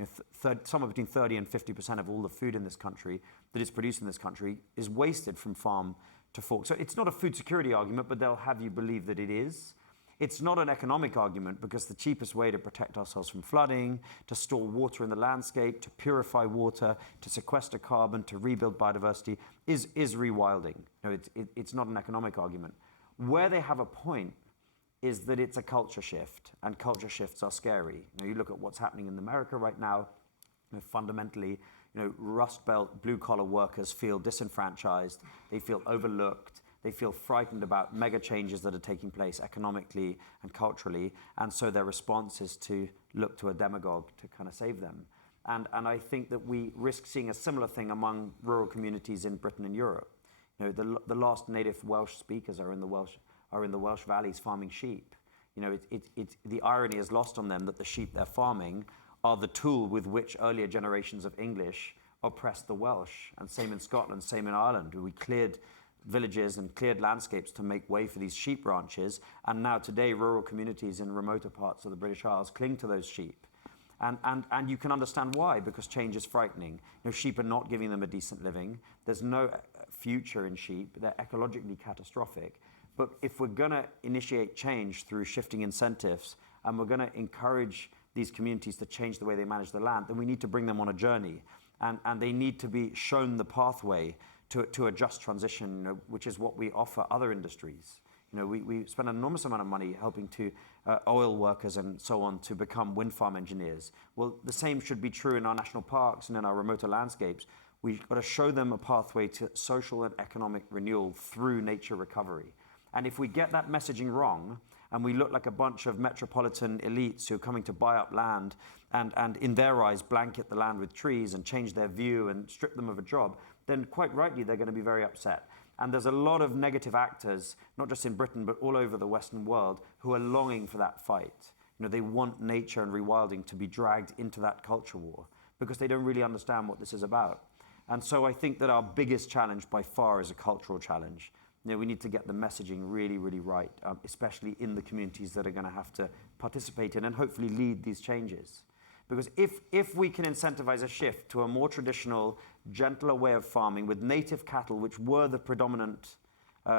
Somewhere between 30 and 50% of all the food in this country that is produced in this country is wasted from farm to fork. So it's not a food security argument, but they'll have you believe that it is. It's not an economic argument because the cheapest way to protect ourselves from flooding, to store water in the landscape, to purify water, to sequester carbon, to rebuild biodiversity is rewilding. It's not an economic argument. Where they have a point is that it's a culture shift, and culture shifts are scary. You look at what's happening in America right now, fundamentally, Rust Belt blue-collar workers feel disenfranchised, they feel overlooked, they feel frightened about mega changes that are taking place economically and culturally, and so their response is to look to a demagogue to kind of save them. And I think that we risk seeing a similar thing among rural communities in Britain and Europe. The last native Welsh speakers are in the Welsh valleys farming sheep. The irony is lost on them that the sheep they're farming are the tool with which earlier generations of English oppressed the Welsh, and same in Scotland, same in Ireland. We cleared villages and cleared landscapes to make way for these sheep ranches, and now today rural communities in remoter parts of the British Isles cling to those sheep. And you can understand why, because change is frightening. Sheep are not giving them a decent living. There's no future in sheep. They're ecologically catastrophic. But if we're going to initiate change through shifting incentives, and we're going to encourage these communities to change the way they manage the land, then we need to bring them on a journey. And they need to be shown the pathway to a just transition, which is what we offer other industries. We spend an enormous amount of money helping to oil workers and so on to become wind farm engineers. Well, the same should be true in our national parks and in our remoter landscapes. We've got to show them a pathway to social and economic renewal through nature recovery. And if we get that messaging wrong, and we look like a bunch of metropolitan elites who are coming to buy up land and in their eyes blanket the land with trees and change their view and strip them of a job, then quite rightly they're going to be very upset. And there's a lot of negative actors, not just in Britain, but all over the Western world, who are longing for that fight. They want nature and rewilding to be dragged into that culture war because they don't really understand what this is about. And so I think that our biggest challenge by far is a cultural challenge. We need to get the messaging really, really right, especially in the communities that are going to have to participate in and hopefully lead these changes. Because if we can incentivize a shift to a more traditional, gentler way of farming with native cattle, which were the predominant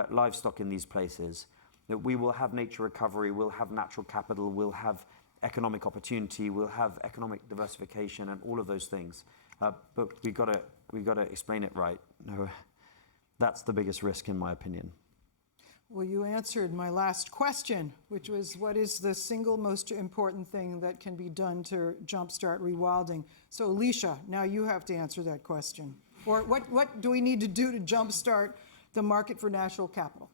livestock in these places, that we will have nature recovery, we'll have natural capital, we'll have economic opportunity, we'll have economic diversification and all of those things. But we've got to explain it right. That's the biggest risk, in my opinion. Well, you answered my last question, which was, what is the single most important thing that can be done to jumpstart rewilding? So, Alicia, now you have to answer that question. Or what do we need to do to jumpstart the market for natural capital?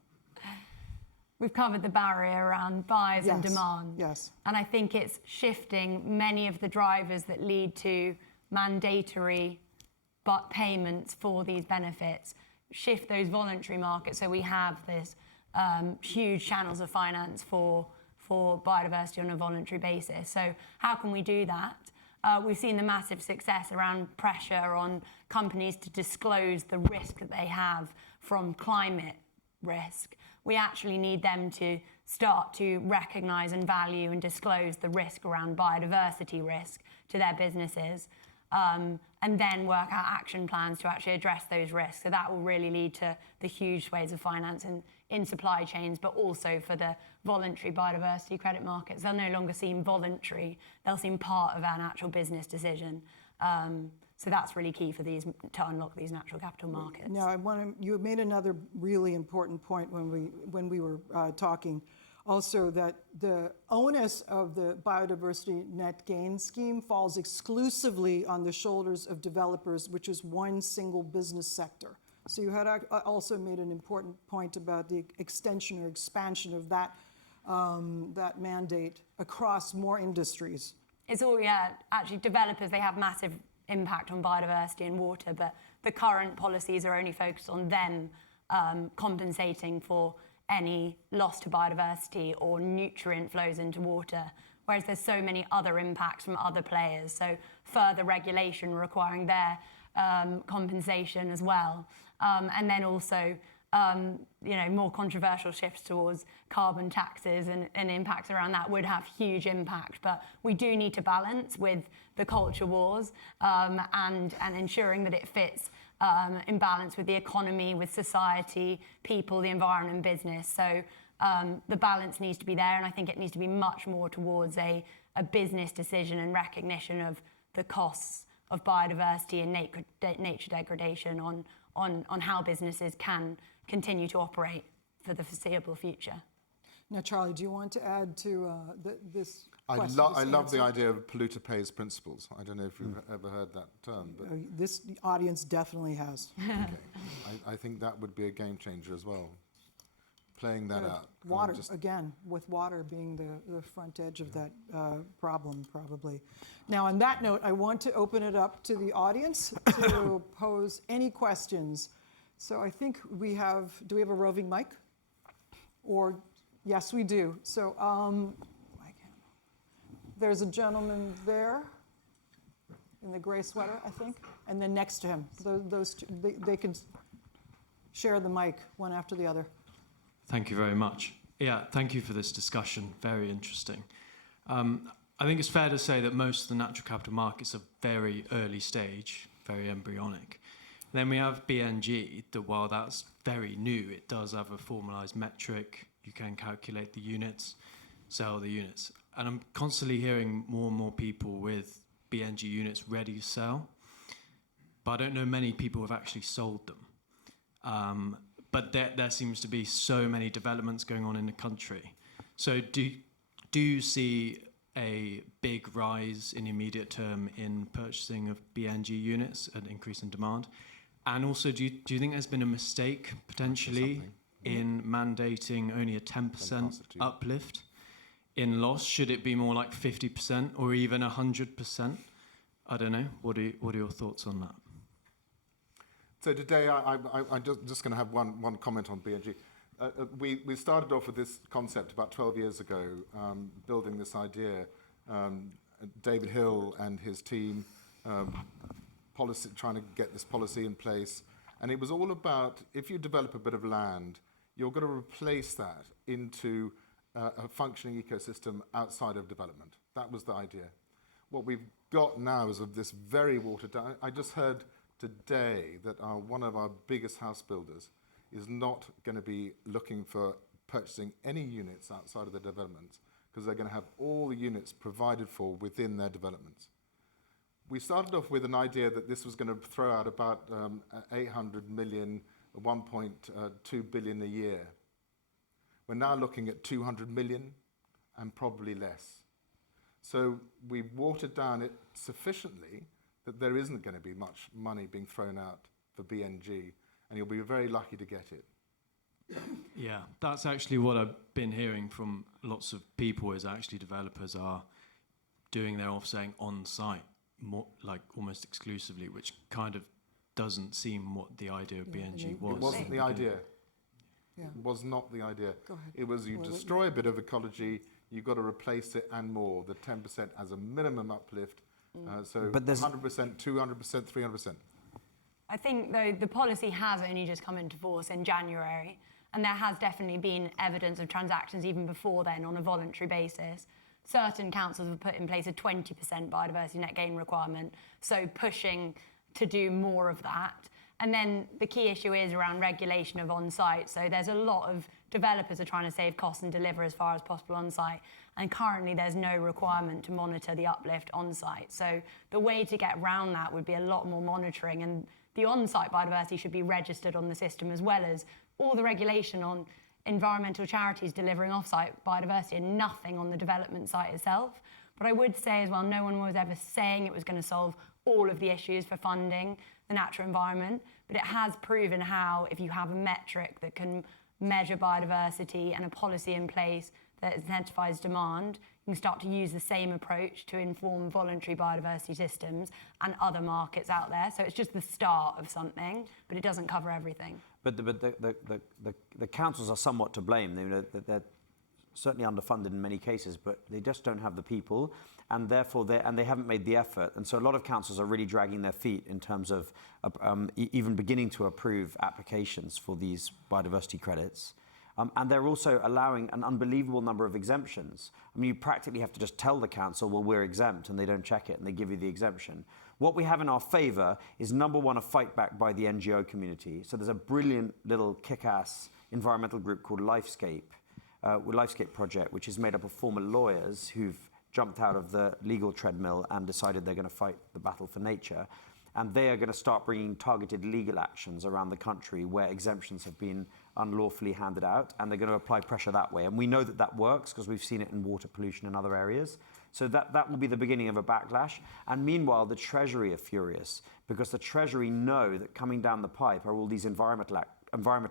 We've covered the barrier around buyers and demand. Yes. And I think it's shifting many of the drivers that lead to mandatory payments for these benefits. Shift those voluntary markets so we have this huge channels of finance for biodiversity on a voluntary basis. So how can we do that? We've seen the massive success around pressure on companies to disclose the risk that they have from climate risk. We actually need them to start to recognise and value and disclose the risk around biodiversity risk to their businesses, and then work out action plans to actually address those risks. So that will really lead to the huge waves of finance in supply chains, but also for the voluntary biodiversity credit markets. They'll no longer seem voluntary, they'll seem part of our natural business decision. So that's really key for these to unlock these natural capital markets. Now, you made another really important point when we were talking, also that the onus of the biodiversity net gain scheme falls exclusively on the shoulders of developers, which is one single business sector. So you had also made an important point about the extension or expansion of that that mandate across more industries. It's all, yeah, actually developers, they have massive impact on biodiversity and water, but the current policies are only focused on them compensating for any loss to biodiversity or nutrient flows into water, whereas there's so many other impacts from other players. So further regulation requiring their compensation as well. And then also, more controversial shifts towards carbon taxes and impacts around that would have huge impact. But we do need to balance with the culture wars and ensuring that it fits in balance with the economy, with society, people, the environment and business. So the balance needs to be there, and I think it needs to be much more towards a business decision and recognition of the costs of biodiversity and nature degradation on how businesses can continue to operate for the foreseeable future. Now, Charlie, do you want to add to this I question? love the idea of polluter pays principles. I don't know if you've ever heard that term, but This audience definitely has. okay. I think that would be a game changer as well. Playing that out. Water, again, with water being the front edge of that problem, probably. Now, on that note, I want to open it up to the audience to pose any questions. So I think do we have a roving mic? Or, yes, we do. So there's a gentleman there in the gray sweater, I think, and then next to him. Those two, they can share the mic one after the other. Thank you very much. Yeah, thank you for this discussion. Very interesting. I think it's fair to say that most of the natural capital markets are very early stage, very embryonic. Then we have BNG, that while that's very new, it does have a formalized metric. You can calculate the units, sell the units. And I'm constantly hearing more and more people with BNG units ready to sell. But I don't know many people who have actually sold them. But there seems to be so many developments going on in the country. So do you see a big rise in the immediate term in purchasing of BNG units, an increase in demand? And also, do you think there's been a mistake potentially in mandating only a 10% uplift in loss? Should it be more like 50% or even 100%? I don't know. What are your thoughts on that? So today, I'm just going to have one comment on BNG. We started off with this concept about 12 years ago, building this idea. David Hill and his team, trying to get this policy in place. And it was all about, if you develop a bit of land, you're going to replace that into a functioning ecosystem outside of development. That was the idea. What we've got now is of this very watered down. I just heard today that one of our biggest house builders is not going to be looking for purchasing any units outside of the developments because they're going to have all the units provided for within their developments. We started off with an idea that this was going to throw out about 800 million, 1.2 billion a year. We're now looking at 200 million and probably less. So we've watered down it sufficiently that there isn't going to be much money being thrown out for BNG, and you'll be very lucky to get it. Yeah, that's actually what I've been hearing from lots of people, is actually developers are doing their offsetting on site, more like almost exclusively, which kind of doesn't seem what the idea of BNG was. It wasn't the idea. was not the idea. Go ahead. It was you destroy a bit of ecology, you've got to replace it and more, the 10% as a minimum uplift. So But there's 100%, 200%, 300%. I think, though, the policy has only just come into force in January, and there has definitely been evidence of transactions even before then on a voluntary basis. Certain councils have put in place a 20% biodiversity net gain requirement, so pushing to do more of that. And then the key issue is around regulation of on-site. So there's a lot of developers are trying to save costs and deliver as far as possible on-site. And currently there's no requirement to monitor the uplift on-site. So the way to get around that would be a lot more monitoring, and the on-site biodiversity should be registered on the system, as well as all the regulation on environmental charities delivering off-site biodiversity and nothing on the development site itself. But I would say as well, no one was ever saying it was going to solve all of the issues for funding the natural environment, but it has proven how, if you have a metric that can measure biodiversity and a policy in place that identifies demand, you can start to use the same approach to inform voluntary biodiversity systems and other markets out there. So it's just the start of something, but it doesn't cover everything. But the councils are somewhat to blame. They're certainly underfunded in many cases, but they just don't have the people, and therefore they haven't made the effort. And so a lot of councils are really dragging their feet in terms of even beginning to approve applications for these biodiversity credits. And they're also allowing an unbelievable number of exemptions. I mean, you practically have to just tell the council, well, we're exempt, and they don't check it, and they give you the exemption. What we have in our favour is, number one, a fight back by the NGO community. So there's a brilliant little kick-ass environmental group called Lifescape Project, which is made up of former lawyers who've jumped out of the legal treadmill and decided they're going to fight the battle for nature. And they are going to start bringing targeted legal actions around the country where exemptions have been unlawfully handed out, and they're going to apply pressure that way. And we know that that works because we've seen it in water pollution and other areas. So that will be the beginning of a backlash. And meanwhile, the Treasury are furious because the Treasury know that coming down the pipe are all these Environment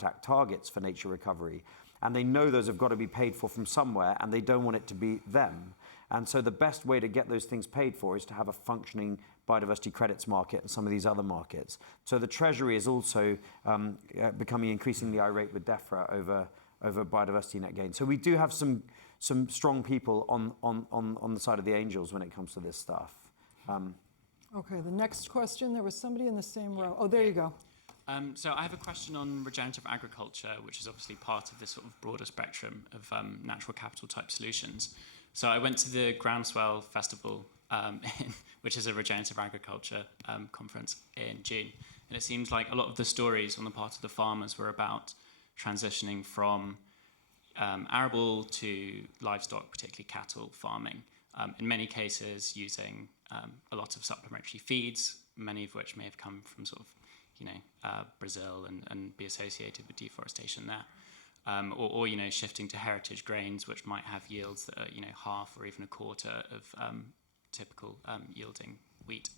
Act targets for nature recovery. And they know those have got to be paid for from somewhere, and they don't want it to be them. And so the best way to get those things paid for is to have a functioning biodiversity credits market and some of these other markets. So the Treasury is also becoming increasingly irate with DEFRA over biodiversity net gain. So we do have some strong people on the side of the angels when it comes to this stuff. Okay, the next question, there was somebody in the same row. Oh, there you go. So I have a question on regenerative agriculture, which is obviously part of this sort of broader spectrum of natural capital type solutions. So I went to the Groundswell Festival, which is a regenerative agriculture conference in June. And it seems like a lot of the stories on the part of the farmers were about transitioning from arable to livestock, particularly cattle farming, in many cases using a lot of supplementary feeds, many of which may have come from sort of, Brazil and be associated with deforestation there. Or shifting to heritage grains, which might have yields that are, half or even a quarter of typical yielding wheat.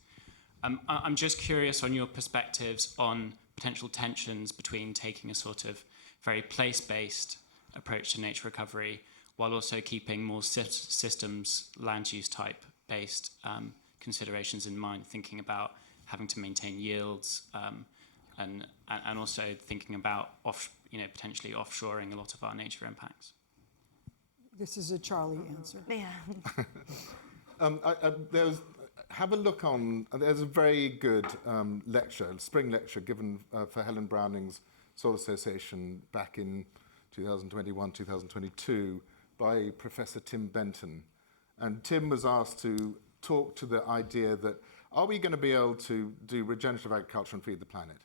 I'm just curious on your perspectives on potential tensions between taking a sort of very place-based approach to nature recovery while also keeping more systems, land use type based considerations in mind, thinking about having to maintain yields and also thinking about potentially offshoring a lot of our nature impacts. This is a Charlie answer. Yeah. Have a look on, there's a very good spring lecture given for Helen Browning's Soil Association back in 2021, 2022 by Professor Tim Benton. And Tim was asked to talk to the idea that, are we going to be able to do regenerative agriculture and feed the planet?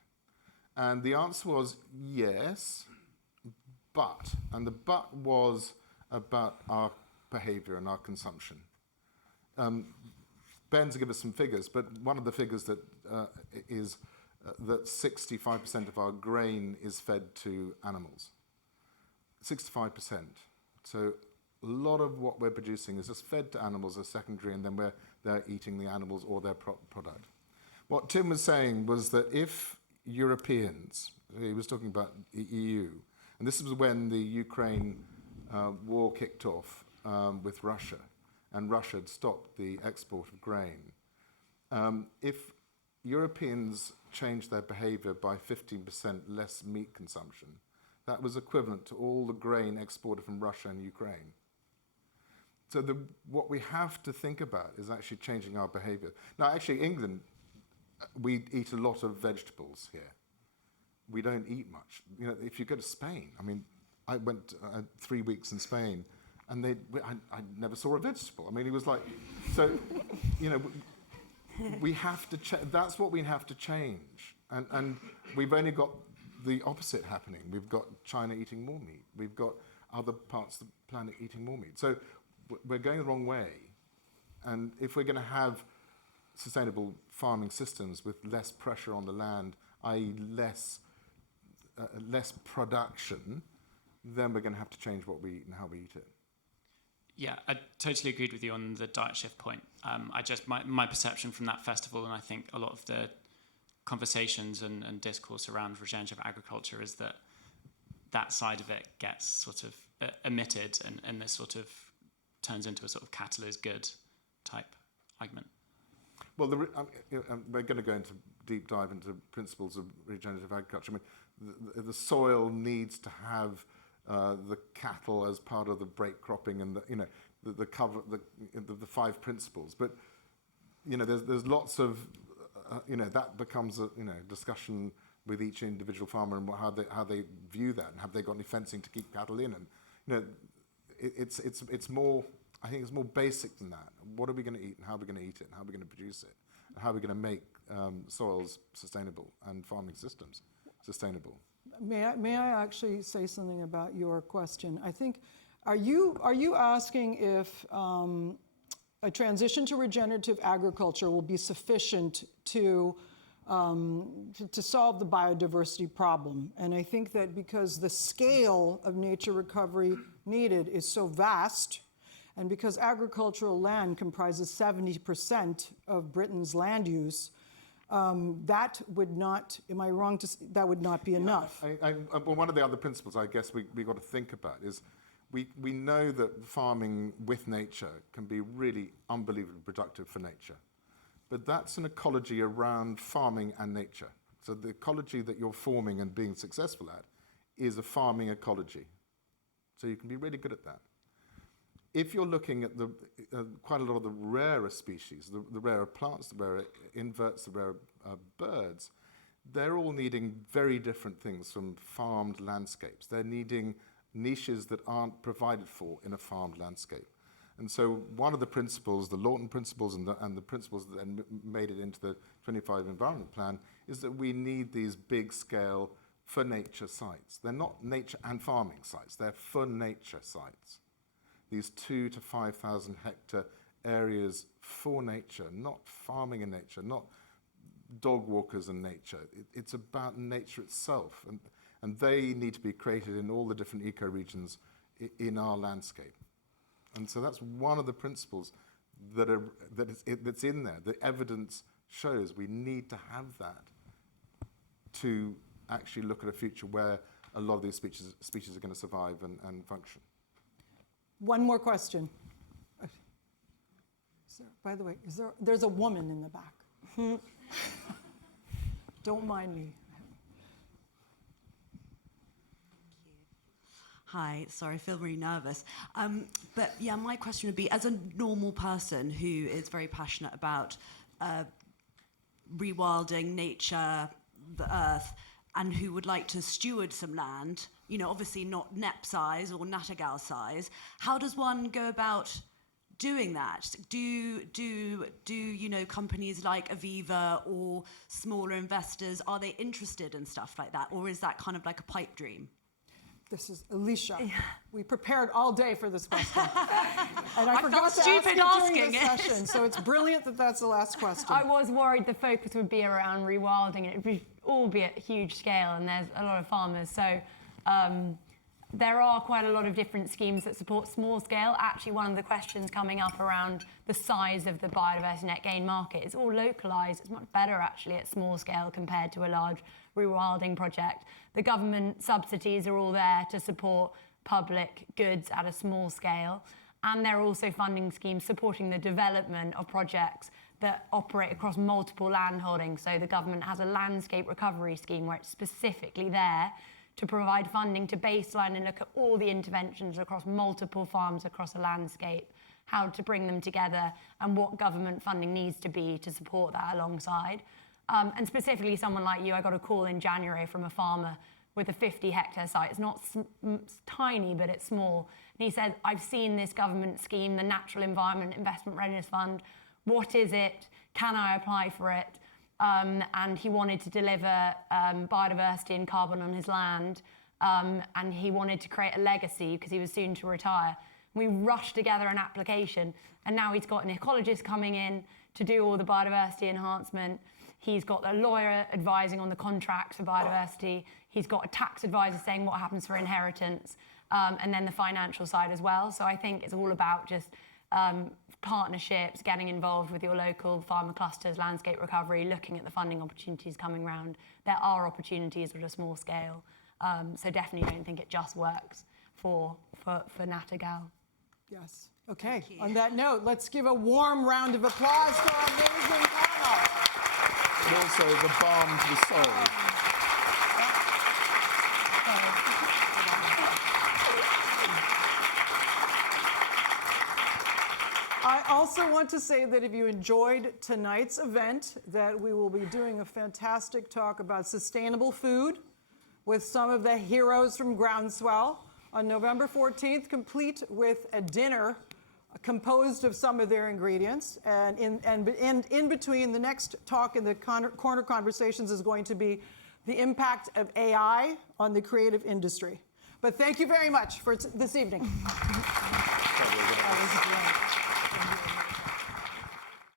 And the answer was yes, but. And the but was about our behavior and our consumption. Ben's give us some figures, but one of the figures that is that 65% of our grain is fed to animals. 65%. So a lot of what we're producing is just fed to animals as secondary, and then they're eating the animals or their product. What Tim was saying was that if Europeans, he was talking about the EU, and this was when the Ukraine war kicked off with Russia, and Russia had stopped the export of grain. If Europeans changed their behavior by 15% less meat consumption, that was equivalent to all the grain exported from Russia and Ukraine. So what we have to think about is actually changing our behavior. Now, actually, England, we eat a lot of vegetables here. We don't eat much. You know, if you go to Spain, I mean, I went 3 weeks in Spain, and I never saw a vegetable. I mean, it was like, so, you know, we have to, that's what we have to change. And we've only got the opposite happening. We've got China eating more meat. We've got other parts of the planet eating more meat. So we're going the wrong way. And if we're going to have sustainable farming systems with less pressure on the land, i.e. less production, then we're going to have to change what we eat and how we eat it. Yeah, I totally agreed with you on the diet shift point. My perception from that festival, and I think a lot of the conversations and discourse around regenerative agriculture, is that side of it gets sort of omitted, and this sort of turns into a sort of cattle is good type argument. Well, we're going to go into deep dive into principles of regenerative agriculture. I mean, the soil needs to have the cattle as part of the break cropping and the 5 principles. But there's lots of that becomes a discussion with each individual farmer and how they view that, and have they got any fencing to keep cattle in, and it's more. I think it's more basic than that. What are we going to eat, and how are we going to eat it, and how are we going to produce it, and how are we going to make soils sustainable and farming systems sustainable? May I actually say something about your question? I think, are you asking if a transition to regenerative agriculture will be sufficient to solve the biodiversity problem? And I think that because the scale of nature recovery needed is so vast, and because agricultural land comprises 70% of Britain's land use, that would not, am I wrong to, that would not be enough. Well, one of the other principles I guess we got to think about is we know that farming with nature can be really unbelievably productive for nature. But that's an ecology around farming and nature. So the ecology that you're forming and being successful at is a farming ecology. So you can be really good at that. If you're looking at quite a lot of the rarer species, the rarer plants, the rarer inverts, the rarer birds, they're all needing very different things from farmed landscapes. They're needing niches that aren't provided for in a farmed landscape. And so one of the principles, the Lawton principles and the principles that then made it into the 25 Environment Plan, is that we need these big scale for nature sites. They're not nature and farming sites, they're for nature sites. These 2,000 to 5,000 hectare areas for nature, not farming in nature, not dog walkers in nature. It's about nature itself. And they need to be created in all the different ecoregions in our landscape. And so that's one of the principles that's in there. The evidence shows we need to have that to actually look at a future where a lot of these species are going to survive and function. One more question. By the way, there's a woman in the back. Don't mind me. Hi, sorry, I feel really nervous. But yeah, my question would be, as a normal person who is very passionate about rewilding nature, the earth, and who would like to steward some land, obviously not NEP size or Nattergal size, how does one go about doing that? Do companies like Aviva or smaller investors, are they interested in stuff like that? Or is that kind of like a pipe dream? This is Alicia. Yeah. We prepared all day for this question. And I forgot to stupid ask it asking during the session, so it's brilliant that that's the last question. I was worried the focus would be around rewilding, and it would all be at huge scale, and there's a lot of farmers. So there are quite a lot of different schemes that support small scale. Actually, one of the questions coming up around the size of the biodiversity net gain market is all localised. It's much better, actually, at small scale compared to a large rewilding project. The government subsidies are all there to support public goods at a small scale. And there are also funding schemes supporting the development of projects that operate across multiple land holdings. So the government has a landscape recovery scheme where it's specifically there to provide funding to baseline and look at all the interventions across multiple farms across a landscape, how to bring them together, and what government funding needs to be to support that alongside. And specifically, someone like you, I got a call in January from a farmer with a 50-hectare site. It's not tiny, but it's small. And he said, I've seen this government scheme, the Natural Environment Investment Readiness Fund. What is it? Can I apply for it? And he wanted to deliver biodiversity and carbon on his land. And he wanted to create a legacy because he was soon to retire. We rushed together an application, and now he's got an ecologist coming in to do all the biodiversity enhancement. He's got a lawyer advising on the contracts for biodiversity. He's got a tax advisor saying what happens for inheritance, and then the financial side as well. So I think it's all about just partnerships, getting involved with your local farmer clusters, landscape recovery, looking at the funding opportunities coming around. There are opportunities at a small scale. So definitely don't think it just works for Nattergal. Yes. Okay. On that note, let's give a warm round of applause to our amazing panel. And also the balm to the soul. I also want to say that if you enjoyed tonight's event, that we will be doing a fantastic talk about sustainable food with some of the heroes from Groundswell on November 14th, complete with a dinner composed of some of their ingredients. And in between, the next talk in the corner conversations is going to be the impact of AI on the creative industry. But thank you very much for this evening. That was great.